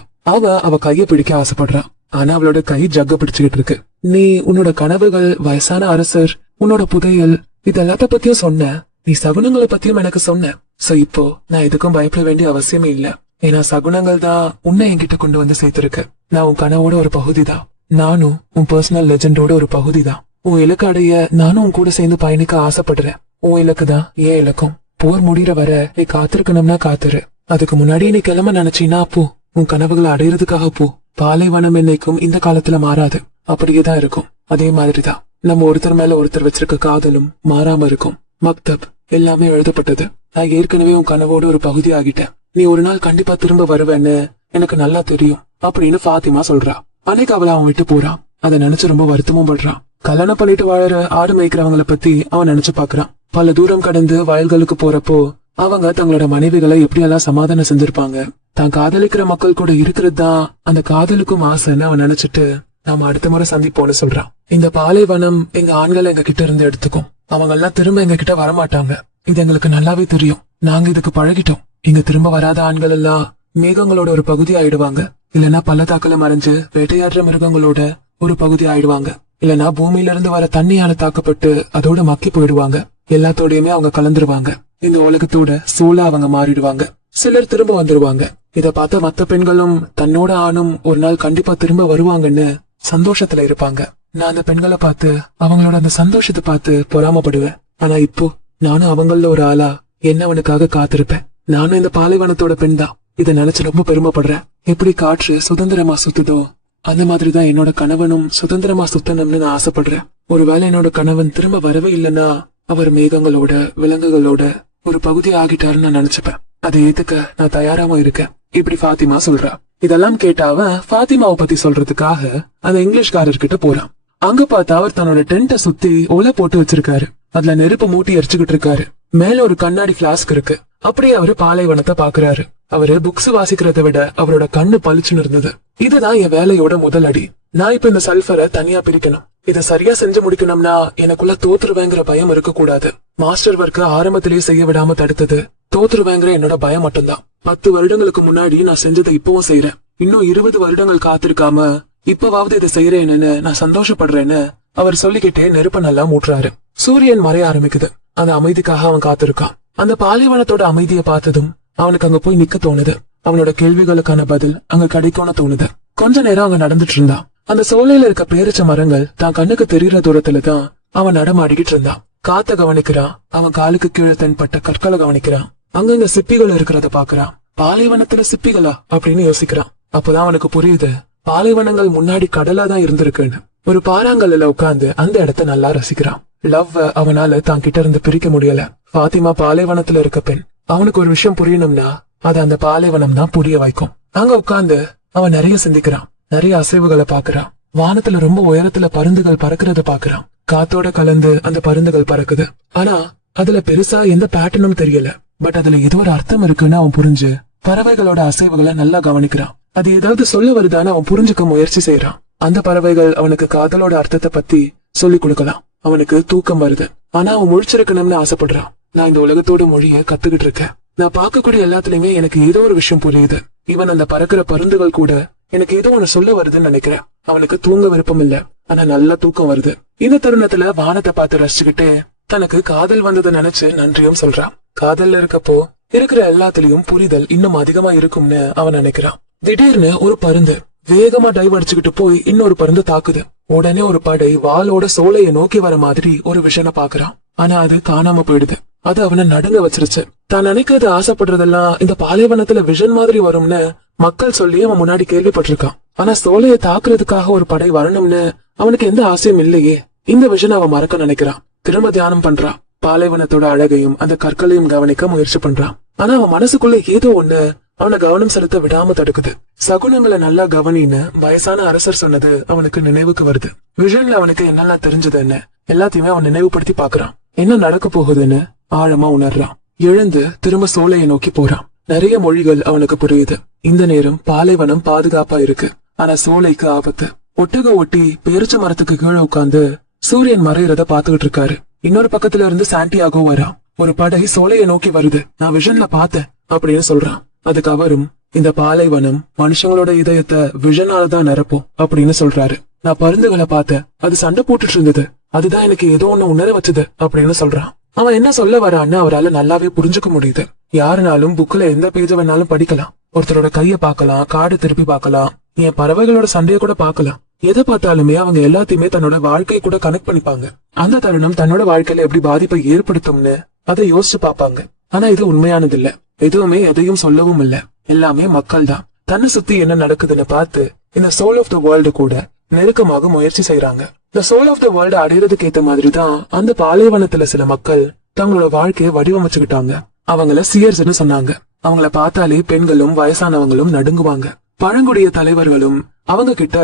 அவ கைய பிடிக்க ஆசைப்படுறான். ஆனா அவளோட கை ஜக்க பிடிச்சுக்கிட்டு இருக்கு. நீ உன்னோட கனவுகள், வயசான அரசர், உன்னோட புதையல், இது எல்லாத்த பத்தியும் சொன்ன. நீ சகுனங்களை பத்தியும் எனக்கு சொன்ன. சோ இப்போ நான் எதுக்கும் பயப்பட வேண்டிய அவசியமே இல்ல. ஏன்னா சகுனங்கள் தான் உன்னை என்கிட்ட கொண்டு வந்து சேர்த்திருக்கு. நான் உன் கனவோட ஒரு பகுதி தான். நானும் உன் பர்சனல் லெஜெண்டோட ஒரு பகுதி தான். உன் இலக்கு அடைய நானும் உன் கூட சேர்ந்து பயணிக்க ஆசைப்படுறேன். உன் இலக்கு தான் ஏன் இலக்கும். போர் முடிகிற வர நீ காத்திருக்கணும்னா காத்துரு. அதுக்கு முன்னாடி நீ கிளம்ப நினைச்சீன்னா போ. உன் கனவுகளை அடையிறதுக்காக போ. பாலைவனம் என்னைக்கும் இந்த காலத்துல மாறாது, அப்படியேதான் இருக்கும். அதே மாதிரிதான் நம்ம ஒருத்தர் மேல ஒருத்தர் வச்சிருக்க காதலும் மாறாம இருக்கும். மக்தப் எல்லாமே எழுதப்பட்டது. நான் ஏற்கனவே உன் கனவோட ஒரு பகுதி ஆகிட்டேன். நீ ஒரு நாள் கண்டிப்பா திரும்ப வருவேன்னு எனக்கு நல்லா தெரியும் அப்படின்னு பாத்திமா சொல்றா. அன்னைக்கு அவளை அவன் விட்டு போறான். அதை நினைச்சு ரொம்ப வருத்தமும் படுறான். கல்யாணம் பண்ணிட்டு வாழற ஆடு மேய்க்கிறவங்களை பத்தி அவன் நினைச்சு பாக்குறான். பல தூரம் கடந்து வயல்களுக்கு போறப்போ அவங்க தங்களோட மனைவிகளை எப்படியெல்லாம் சமாதானம் செஞ்சிருப்பாங்க. தான் காதலிக்கிற மக்கள் கூட இருக்கிறது தான் அந்த காதலுக்கும் ஆசைன்னு அவன் நினைச்சிட்டு நாம அடுத்த முறை சந்திப்போம்னு சொல்றான். இந்த பாலைவனம் எங்க ஆண்களை எங்க கிட்ட இருந்து எடுத்துக்கும். அவங்க எல்லாம் திரும்ப எங்க கிட்ட வரமாட்டாங்க. இது எங்களுக்கு நல்லாவே தெரியும். நாங்க இதுக்கு பழகிட்டோம். இங்க திரும்ப வராத ஆண்கள் எல்லாம் மேகங்களோட ஒரு பகுதி ஆயிடுவாங்க. இல்லைன்னா பள்ளத்தாக்குல மறைஞ்சு வேட்டையாடுற மிருகங்களோட ஒரு பகுதி ஆயிடுவாங்க. இல்லைன்னா பூமியில இருந்து வர தண்ணியால தாக்கப்பட்டு அதோட மக்கி போயிடுவாங்க. எல்லாத்தோடையுமே அவங்க கலந்துருவாங்க. இந்த உலகத்தோட சூழா அவங்க மாறிடுவாங்க. சிலர் திரும்ப வந்துருவாங்க. இத பார்த்த மத்த பெண்களும் தன்னோட ஆணும் ஒரு நாள் கண்டிப்பா திரும்ப வருவாங்கன்னு சந்தோஷத்துல இருப்பாங்க. நான் அந்த பெண்களை பார்த்து அவங்களோட அந்த சந்தோஷத்தை பார்த்து பொறாமப்படுவேன். ஆனா இப்போ நானும் அவங்கள ஒரு ஆளா என்ன அவனுக்காக காத்திருப்பேன். நானும் இந்த பாலைவனத்தோட பெண் தான். இதை நினைச்சு ரொம்ப பெருமைப்படுறேன். எப்படி காற்று சுதந்திரமா சுத்துதோ அந்த மாதிரிதான் என்னோட கணவனும் சுதந்திரமா சுத்தணும்னு நான் ஆசைப்படுறேன். ஒருவேளை என்னோட கணவன் திரும்ப வரவே இல்லைன்னா அவர் மேகங்களோட விலங்குகளோட ஒரு பகுதி ஆகிட்டாருன்னு நான் நினைச்சுப்பேன். அதை ஏத்துக்க நான் தயாராவும் இருக்கேன். இப்படி ஃபாத்திமா சொல்றா. இதெல்லாம் கேட்ட அவன் ஃபாத்திமாவை பத்தி சொல்றதுக்காக அந்த இங்கிலீஷ்காரர்கிட்ட போறான். அங்க பார்த்தா அவர் தன்னோட டென்ட்டை சுத்தி ஒலை போட்டு வச்சிருக்காரு. அதுல நெருப்பு மூட்டி எரிச்சுக்கிட்டு இருக்காரு. மேல ஒரு கண்ணாடி பிளாஸ்க் இருக்கு. அப்படியே அவரு பாலைவனத்தை பாக்குறாரு. அவரு புக்ஸ் வாசிக்கிறத விட அவரோட கண்ணு பளிச்சுன்னு இருந்தது. இதுதான் என் வேலையோட முதல் அடி. நான் இப்ப இந்த சல்ஃபரை தனியா பிரிக்கணும். இதை சரியா செஞ்சு முடிக்கணும்னா எனக்குள்ள தோத்துருவேங்கிற பயம் இருக்க கூடாது. மாஸ்டர் ஒர்க்க ஆரம்பத்திலேயே செய்ய விடாம தடுத்தது தோத்துருவேங்கிற என்னோட பயம் மட்டும்தான். 10 வருடங்களுக்கு முன்னாடி நான் செஞ்சதை இப்பவும் செய்யறேன். இன்னும் 20 வருடங்கள் காத்திருக்காம இப்பவாவது இதை செய்யறேன்னு நான் சந்தோஷப்படுறேன்னு அவர் சொல்லிக்கிட்டே நெருப்ப நல்லா மூட்டுறாரு. சூரியன் மறைய ஆரம்பிக்குது. அந்த அமைதிக்காக அவன் காத்திருக்கான். அந்த பாலைவனத்தோட அமைதியை பார்த்ததும் அவனுக்கு அங்க போய் நிக்க தோணுது. அவனோட கேள்விகளுக்கான பதில் அங்க கிடைக்கும்னு தோணுது. கொஞ்ச நேரம் அங்க நடந்துட்டு இருந்தான். அந்த சோலையில இருக்க பேரிச்ச மரங்கள் தான் கண்ணுக்கு தெரியுற தூரத்துலதான் அவன் நடமாடிக்கிட்டு இருந்தான். காத்த கவனிக்கிறான். அவன் காலுக்கு கீழே தென்பட்ட கற்களை கவனிக்கிறான். அங்கங்க சிப்பிகள் இருக்கிறத பாக்குறான். பாலைவனத்துல சிப்பிகளா அப்படின்னு யோசிக்கிறான். அப்பதான் அவனுக்கு புரியுது பாலைவனங்கள் முன்னாடி கடலா தான் இருந்திருக்குன்னு. ஒரு பாறாங்கல்ல உட்கார்ந்து அந்த இடத்த நல்லா ரசிக்கிறான். லவ் அவனால தான் கிட்ட இருந்து பிரிக்க முடியல. ஃபாத்திமா பாலைவனத்துல இருக்க பெண். அவனுக்கு ஒரு விஷயம் புரியணும்னா அது அந்த பாலைவனம் தான் புரிய வைக்கும். அங்க உட்கார்ந்து அவன் நிறைய சிந்திக்கிறான். நிறைய அசைவுகளை பாக்குறான். வானத்துல ரொம்ப உயரத்துல பருந்துகள் பறக்கிறத பாக்குறான். காத்தோட கலந்து அந்த பருந்துகள் பறக்குது. ஆனா அதுல பெருசா எந்த பேட்டர்னும் தெரியல. பட் அதுல ஏதோ ஒரு அர்த்தம் இருக்குன்னு அவன் புரிஞ்சு பறவைகளோட அசைவுகளை நல்லா கவனிக்கிறான். அது ஏதாவது சொல்ல வருதான்னு அவன் புரிஞ்சுக்க முயற்சி செய்யறான். அந்த பறவைகள் அவனுக்கு காதலோட அர்த்தத்தை பத்தி சொல்லி கொடுக்கலாம். அவனுக்கு தூக்கம் வருது. ஆனா அவன் முழிச்சிருக்கணும்னு ஆசைப்படுறான். நான் இந்த உலகத்தோட மொழிய கத்துக்கிட்டு இருக்கேன். நான் பார்க்கக்கூடிய எல்லாத்துலயுமே எனக்கு ஏதோ ஒரு விஷயம் புரியுது. இவன் அந்த பறக்கிற பருந்துகள் கூட எனக்கு ஏதோ ஒண்ணு சொல்ல வருதுன்னு நினைக்கிறேன். அவனுக்கு தூங்க விருப்பம் இல்ல. ஆனா நல்லா தூக்கம் வருது. இந்த தருணத்துல வானத்தை பார்த்து ரசிச்சுக்கிட்டே தனக்கு காதல் வந்ததை நினைச்சு நன்றியும் சொல்றான். காதல்ல இருக்கப்போ இருக்கிற எல்லாத்துலயும் புரிதல் இன்னும் அதிகமா இருக்கும்னு அவன் நினைக்கிறான். திடீர்னு ஒரு பருந்து வேகமா டைவ் அடிச்சுக்கிட்டு போய் இன்னொரு பருந்து தாக்குது. உடனே ஒரு படை வாளோட சோலையை நோக்கி வர மாதிரி ஒரு விஷனை பாக்குறான். ஆனா அது காணாம போயிடுது. அது அவனை நடுங்க வச்சிருச்சு. தான் நினைக்கிறது ஆசைப்படுறதெல்லாம் இந்த பாலைவனத்துல விஷன் மாதிரி வரும்னு மக்கள் சொல்லி அவன் முன்னாடி கேள்விப்பட்டிருக்கான். ஆனா சோலையை தாக்குறதுக்காக ஒரு படை வரணும்னு அவனுக்கு எந்த ஆசையும் இல்லையே. இந்த விஷன் அவன் மறக்க நினைக்கிறான். திரும்ப தியானம் பண்றான். பாலைவனத்தோட அழகையும் அந்த கற்களையும் கவனிக்க முயற்சி பண்றான். ஆனா அவன் மனசுக்குள்ள ஏதோ ஒண்ணு அவனை கவனம் செலுத்த விடாம தடுக்குது. சகுனங்களை நல்லா கவனின்னு வயசான அரசர் சொன்னது அவனுக்கு நினைவுக்கு வருது. விஷன்ல அவனுக்கு என்னெல்லாம் தெரிஞ்சதுன்னு எல்லாத்தையுமே அவன் நினைவுபடுத்தி பாக்குறான். என்ன நடக்க போகுதுன்னு ஆழமா உணர்றான். எழுந்து திரும்ப சோலையை நோக்கி போறான். நிறைய மொழிகள் அவனுக்கு புரியுது. இந்த நேரம் பாலைவனம் பாதுகாப்பா இருக்கு. ஆனா சோலைக்கு ஆபத்து. ஒட்டக ஒட்டி பேரிச்ச மரத்துக்கு கீழே உட்கார்ந்து சூரியன் மறையறத பாத்துக்கிட்டு இருக்காரு. இன்னொரு பக்கத்துல இருந்து சாண்டியாகோ வரான். ஒரு படை சோலையை நோக்கி வருது. நான் விஷன்ல பார்த்தேன் அப்படின்னு சொல்றான். அதுக்கு அவரும் இந்த பாலைவனம் மனுஷங்களோட இதயத்தை விஷனாலதான் நிரப்பும் அப்படின்னு சொல்றாரு. நான் பருந்துகளை பார்த்தேன். அது சண்டை போட்டுட்டு இருந்தது. அதுதான் எனக்கு ஏதோ ஒண்ணு உணர வச்சது அப்படின்னு சொல்றான். அவன் என்ன சொல்ல வரான்னு அவரால் நல்லாவே புரிஞ்சுக்க முடியுது. யாருனாலும் புக்ல எந்த பேஜ வேணாலும் படிக்கலாம். ஒருத்தரோட கைய பாக்கலாம், காடு திருப்பி பாக்கலாம், என் பறவைகளோட சண்டைய கூட பாக்கலாம். எதை பார்த்தாலுமே அவங்க எல்லாத்தையுமே தன்னோட வாழ்க்கையை கூட கனெக்ட் பண்ணிப்பாங்க. அந்த தருணம் தன்னோட வாழ்க்கையில எப்படி பாதிப்பை ஏற்படுத்தும்னு அதை யோசிச்சு பாப்பாங்க. ஆனா இது உண்மையானது இல்ல. எதுவுமே எதையும் சொல்லவும் இல்ல. எல்லாமே மக்கள் தான். தன்னை சுத்தி என்ன நடக்குதுன்னு பார்த்து இந்த சோல் ஆஃப் த வேர்ல்டு கூட நெருக்கமாக முயற்சி செய்யறாங்க. இந்த சோல் ஆஃப் த வேர்ல்டு அடையிறதுக்கு ஏத்த மாதிரிதான் அந்த பாலைவனத்துல சில மக்கள் தங்களோட வாழ்க்கையை வடிவமைச்சுக்கிட்டாங்க. அவங்கள சியர்ஸ்னு சொன்னாங்க. அவங்கள பார்த்தாலே பெண்களும் வயசானவங்களும் நடுங்குவாங்க. பழங்குடிய தலைவர்களும் அவங்க கிட்ட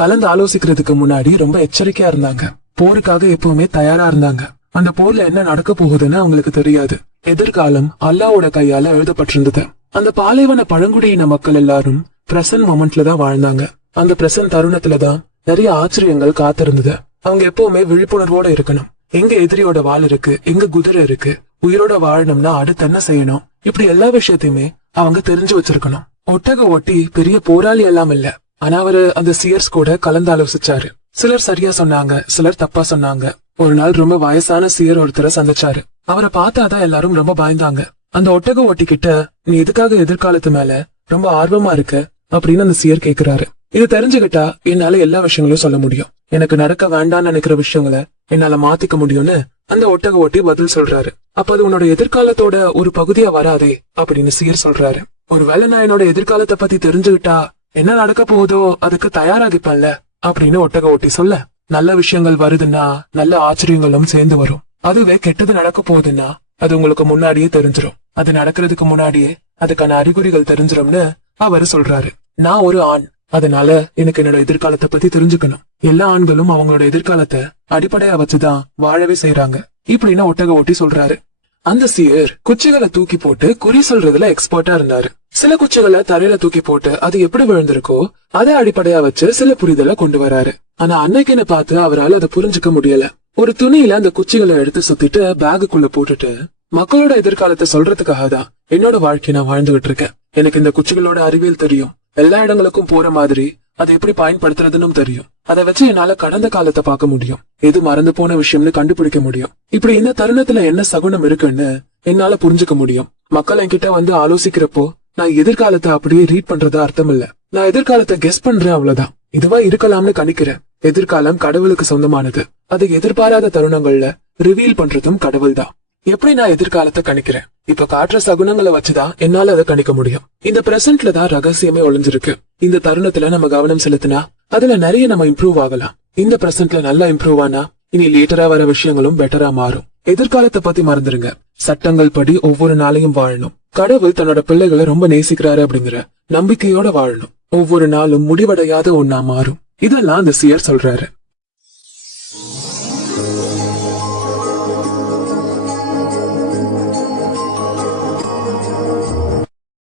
கலந்து ஆலோசிக்கிறதுக்கு முன்னாடி ரொம்ப எச்சரிக்கையா இருந்தாங்க. போருக்காக எப்பவுமே தயாரா இருந்தாங்க. அந்த போர்ல என்ன நடக்க போகுதுன்னு அவங்களுக்கு தெரியாது. எதிர்காலம் அல்லாவோட கையால எழுதப்பட்டிருந்தது. அந்த பாலைவன பழங்குடியின மக்கள் எல்லாரும் பிரசன்ட் மொமெண்ட்ல தான் வாழ்ந்தாங்க. அந்த பிரசன்ட் தருணத்துலதான் நிறைய ஆச்சரியங்கள் காத்திருந்தது. அவங்க எப்பவுமே விழிப்புணர்வோட இருக்கணும். எங்க எதிரியோட வாள் இருக்கு, எங்க குதிரை இருக்கு, உயிரோட வாழணும்னா அடுத்து என்ன செய்யணும், இப்படி எல்லா விஷயத்தையுமே அவங்க தெரிஞ்சு வச்சிருக்கணும். ஒட்டக ஓட்டி பெரிய போராளி எல்லாம் இல்ல, ஆனா அவரு அந்த சியர்ஸ் கூட கலந்து ஆலோசிச்சாரு. சிலர் சரியா சொன்னாங்க, சிலர் தப்பா சொன்னாங்க. ஒரு நாள் ரொம்ப வயசான சியர் ஒருத்தரை சந்திச்சாரு. அவரை பார்த்தாதான் எல்லாரும் ரொம்ப பயந்தாங்க. அந்த ஒட்டக ஓட்டி கிட்ட, நீ எதுக்காக எதிர்காலத்து மேல ரொம்ப ஆர்வமா இருக்க அப்படின்னு அந்த சியர் கேக்குறாரு. இது தெரிஞ்சுக்கிட்டா என்னால எல்லா விஷயங்களும் சொல்ல முடியும், எனக்கு நடக்க வேண்டாம்னு நினைக்கிற விஷயங்களை என்னால மாத்திக்க முடியும்னு அந்த ஒட்டக ஓட்டி பதில் சொல்றாரு. அப்ப அது உன்னோட எதிர்காலத்தோட ஒரு பகுதியா வராதே அப்படின்னு சியர் சொல்றாரு. ஒருவேளை நான் என்னோட எதிர்காலத்தை பத்தி தெரிஞ்சுக்கிட்டா என்ன நடக்க போகுதோ அதுக்கு தயாராகிப்பேன்ல அப்படின்னு ஒட்டக ஓட்டி சொல்ல, நல்ல விஷயங்கள் வருதுன்னா நல்ல ஆச்சரியங்களும் சேர்ந்து வரும். அதுவே கெட்டது நடக்க போகுதுன்னா அது உங்களுக்கு முன்னாடியே தெரிஞ்சிடும். அது நடக்கிறதுக்கு முன்னாடியே அதுக்கான அறிகுறிகள் தெரிஞ்சிடும்னு அவரு சொல்றாரு. நான் ஒரு ஆண், அதனால எனக்கு என்னோட எதிர்காலத்தை பத்தி தெரிஞ்சுக்கணும். எல்லா ஆண்களும் அவங்களோட எதிர்காலத்தை அடிப்படையா வச்சுதான் வாழவே செய்யறாங்க இப்படின்னு ஒட்டக ஓட்டி சொல்றாரு. அந்த சியர் குச்சிகளை தூக்கி போட்டு குறி சொல்றதுல எக்ஸ்பர்ட்டா இருந்தாரு. சில குச்சிகளை தரையில தூக்கி போட்டு அது எப்படி விழுந்திருக்கோ அதை அடிப்படையா வச்சு சில புரிதலை கொண்டு வராரு. ஆனா அன்னைக்குன்னு பார்த்து அவரால் அதை புரிஞ்சுக்க முடியல. ஒரு துணியில அந்த குச்சிகளை எடுத்து சுத்திட்டு பேகுக்குள்ள போட்டுட்டு, மக்களோட எதிர்காலத்தை சொல்றதுக்காக தான் என்னோட வாழ்க்கையை நான் வாழ்ந்துகிட்டு இருக்கேன். எனக்கு இந்த குச்சிகளோட அறிவியல் தெரியும், எல்லா இடங்களுக்கும் போற மாதிரி அதை எப்படி பயன்படுத்துறதுன்னு தெரியும். அதை வச்சு என்னால கடந்த காலத்தை பார்க்க முடியும், எது மறந்து போன விஷயம்னு கண்டுபிடிக்க முடியும். இப்படி இந்த தருணத்துல என்ன சகுனம் இருக்குன்னு என்னால புரிஞ்சுக்க முடியும். மக்கள் என்கிட்ட வந்து ஆலோசிக்கிறப்போ நான் எதிர்காலத்தை அப்படியே ரீட் பண்றதா அர்த்தம் இல்ல, நான் எதிர்காலத்தை கெஸ் பண்றேன், அவ்வளவுதான். இதுவா இருக்கலாம்னு கணிக்கிறேன். எதிர்காலம் கடவுளுக்கு சொந்தமானது. அதை எதிர்பாராத தருணங்கள்ல ரிவீல் பண்றதும் கடவுள் தான். எப்படி நான் எதிர்காலத்தை கணிக்கிறேன்? இப்ப காட்டுற சகுனங்களை வச்சுதான் என்னால அதை கணிக்க முடியும். இந்த பிரசன்ட்ல தான் ரகசியமே ஒளிஞ்சிருக்கு. இந்த தருணத்துல நம்ம கவனம் செலுத்தினா அதுல நிறைய நம்ம இம்ப்ரூவ் ஆகலாம். இந்த பிரசன்ட்ல நல்லா இம்ப்ரூவ் ஆனா இனி லேட்டரா வர விஷயங்களும் பெட்டரா மாறும். எதிர்காலத்தை பத்தி மறந்துருங்க. சட்டங்கள் படி ஒவ்வொரு நாளையும் வாழணும். கடவுள் தன்னோட பிள்ளைகளை ரொம்ப நேசிக்கிறாரு அப்படிங்கிற நம்பிக்கையோட வாழணும். ஒவ்வொரு நாளும் முடிவடையாத ஒன்னா மாறும். இதெல்லாம் அந்த சியர் சொல்றாரு.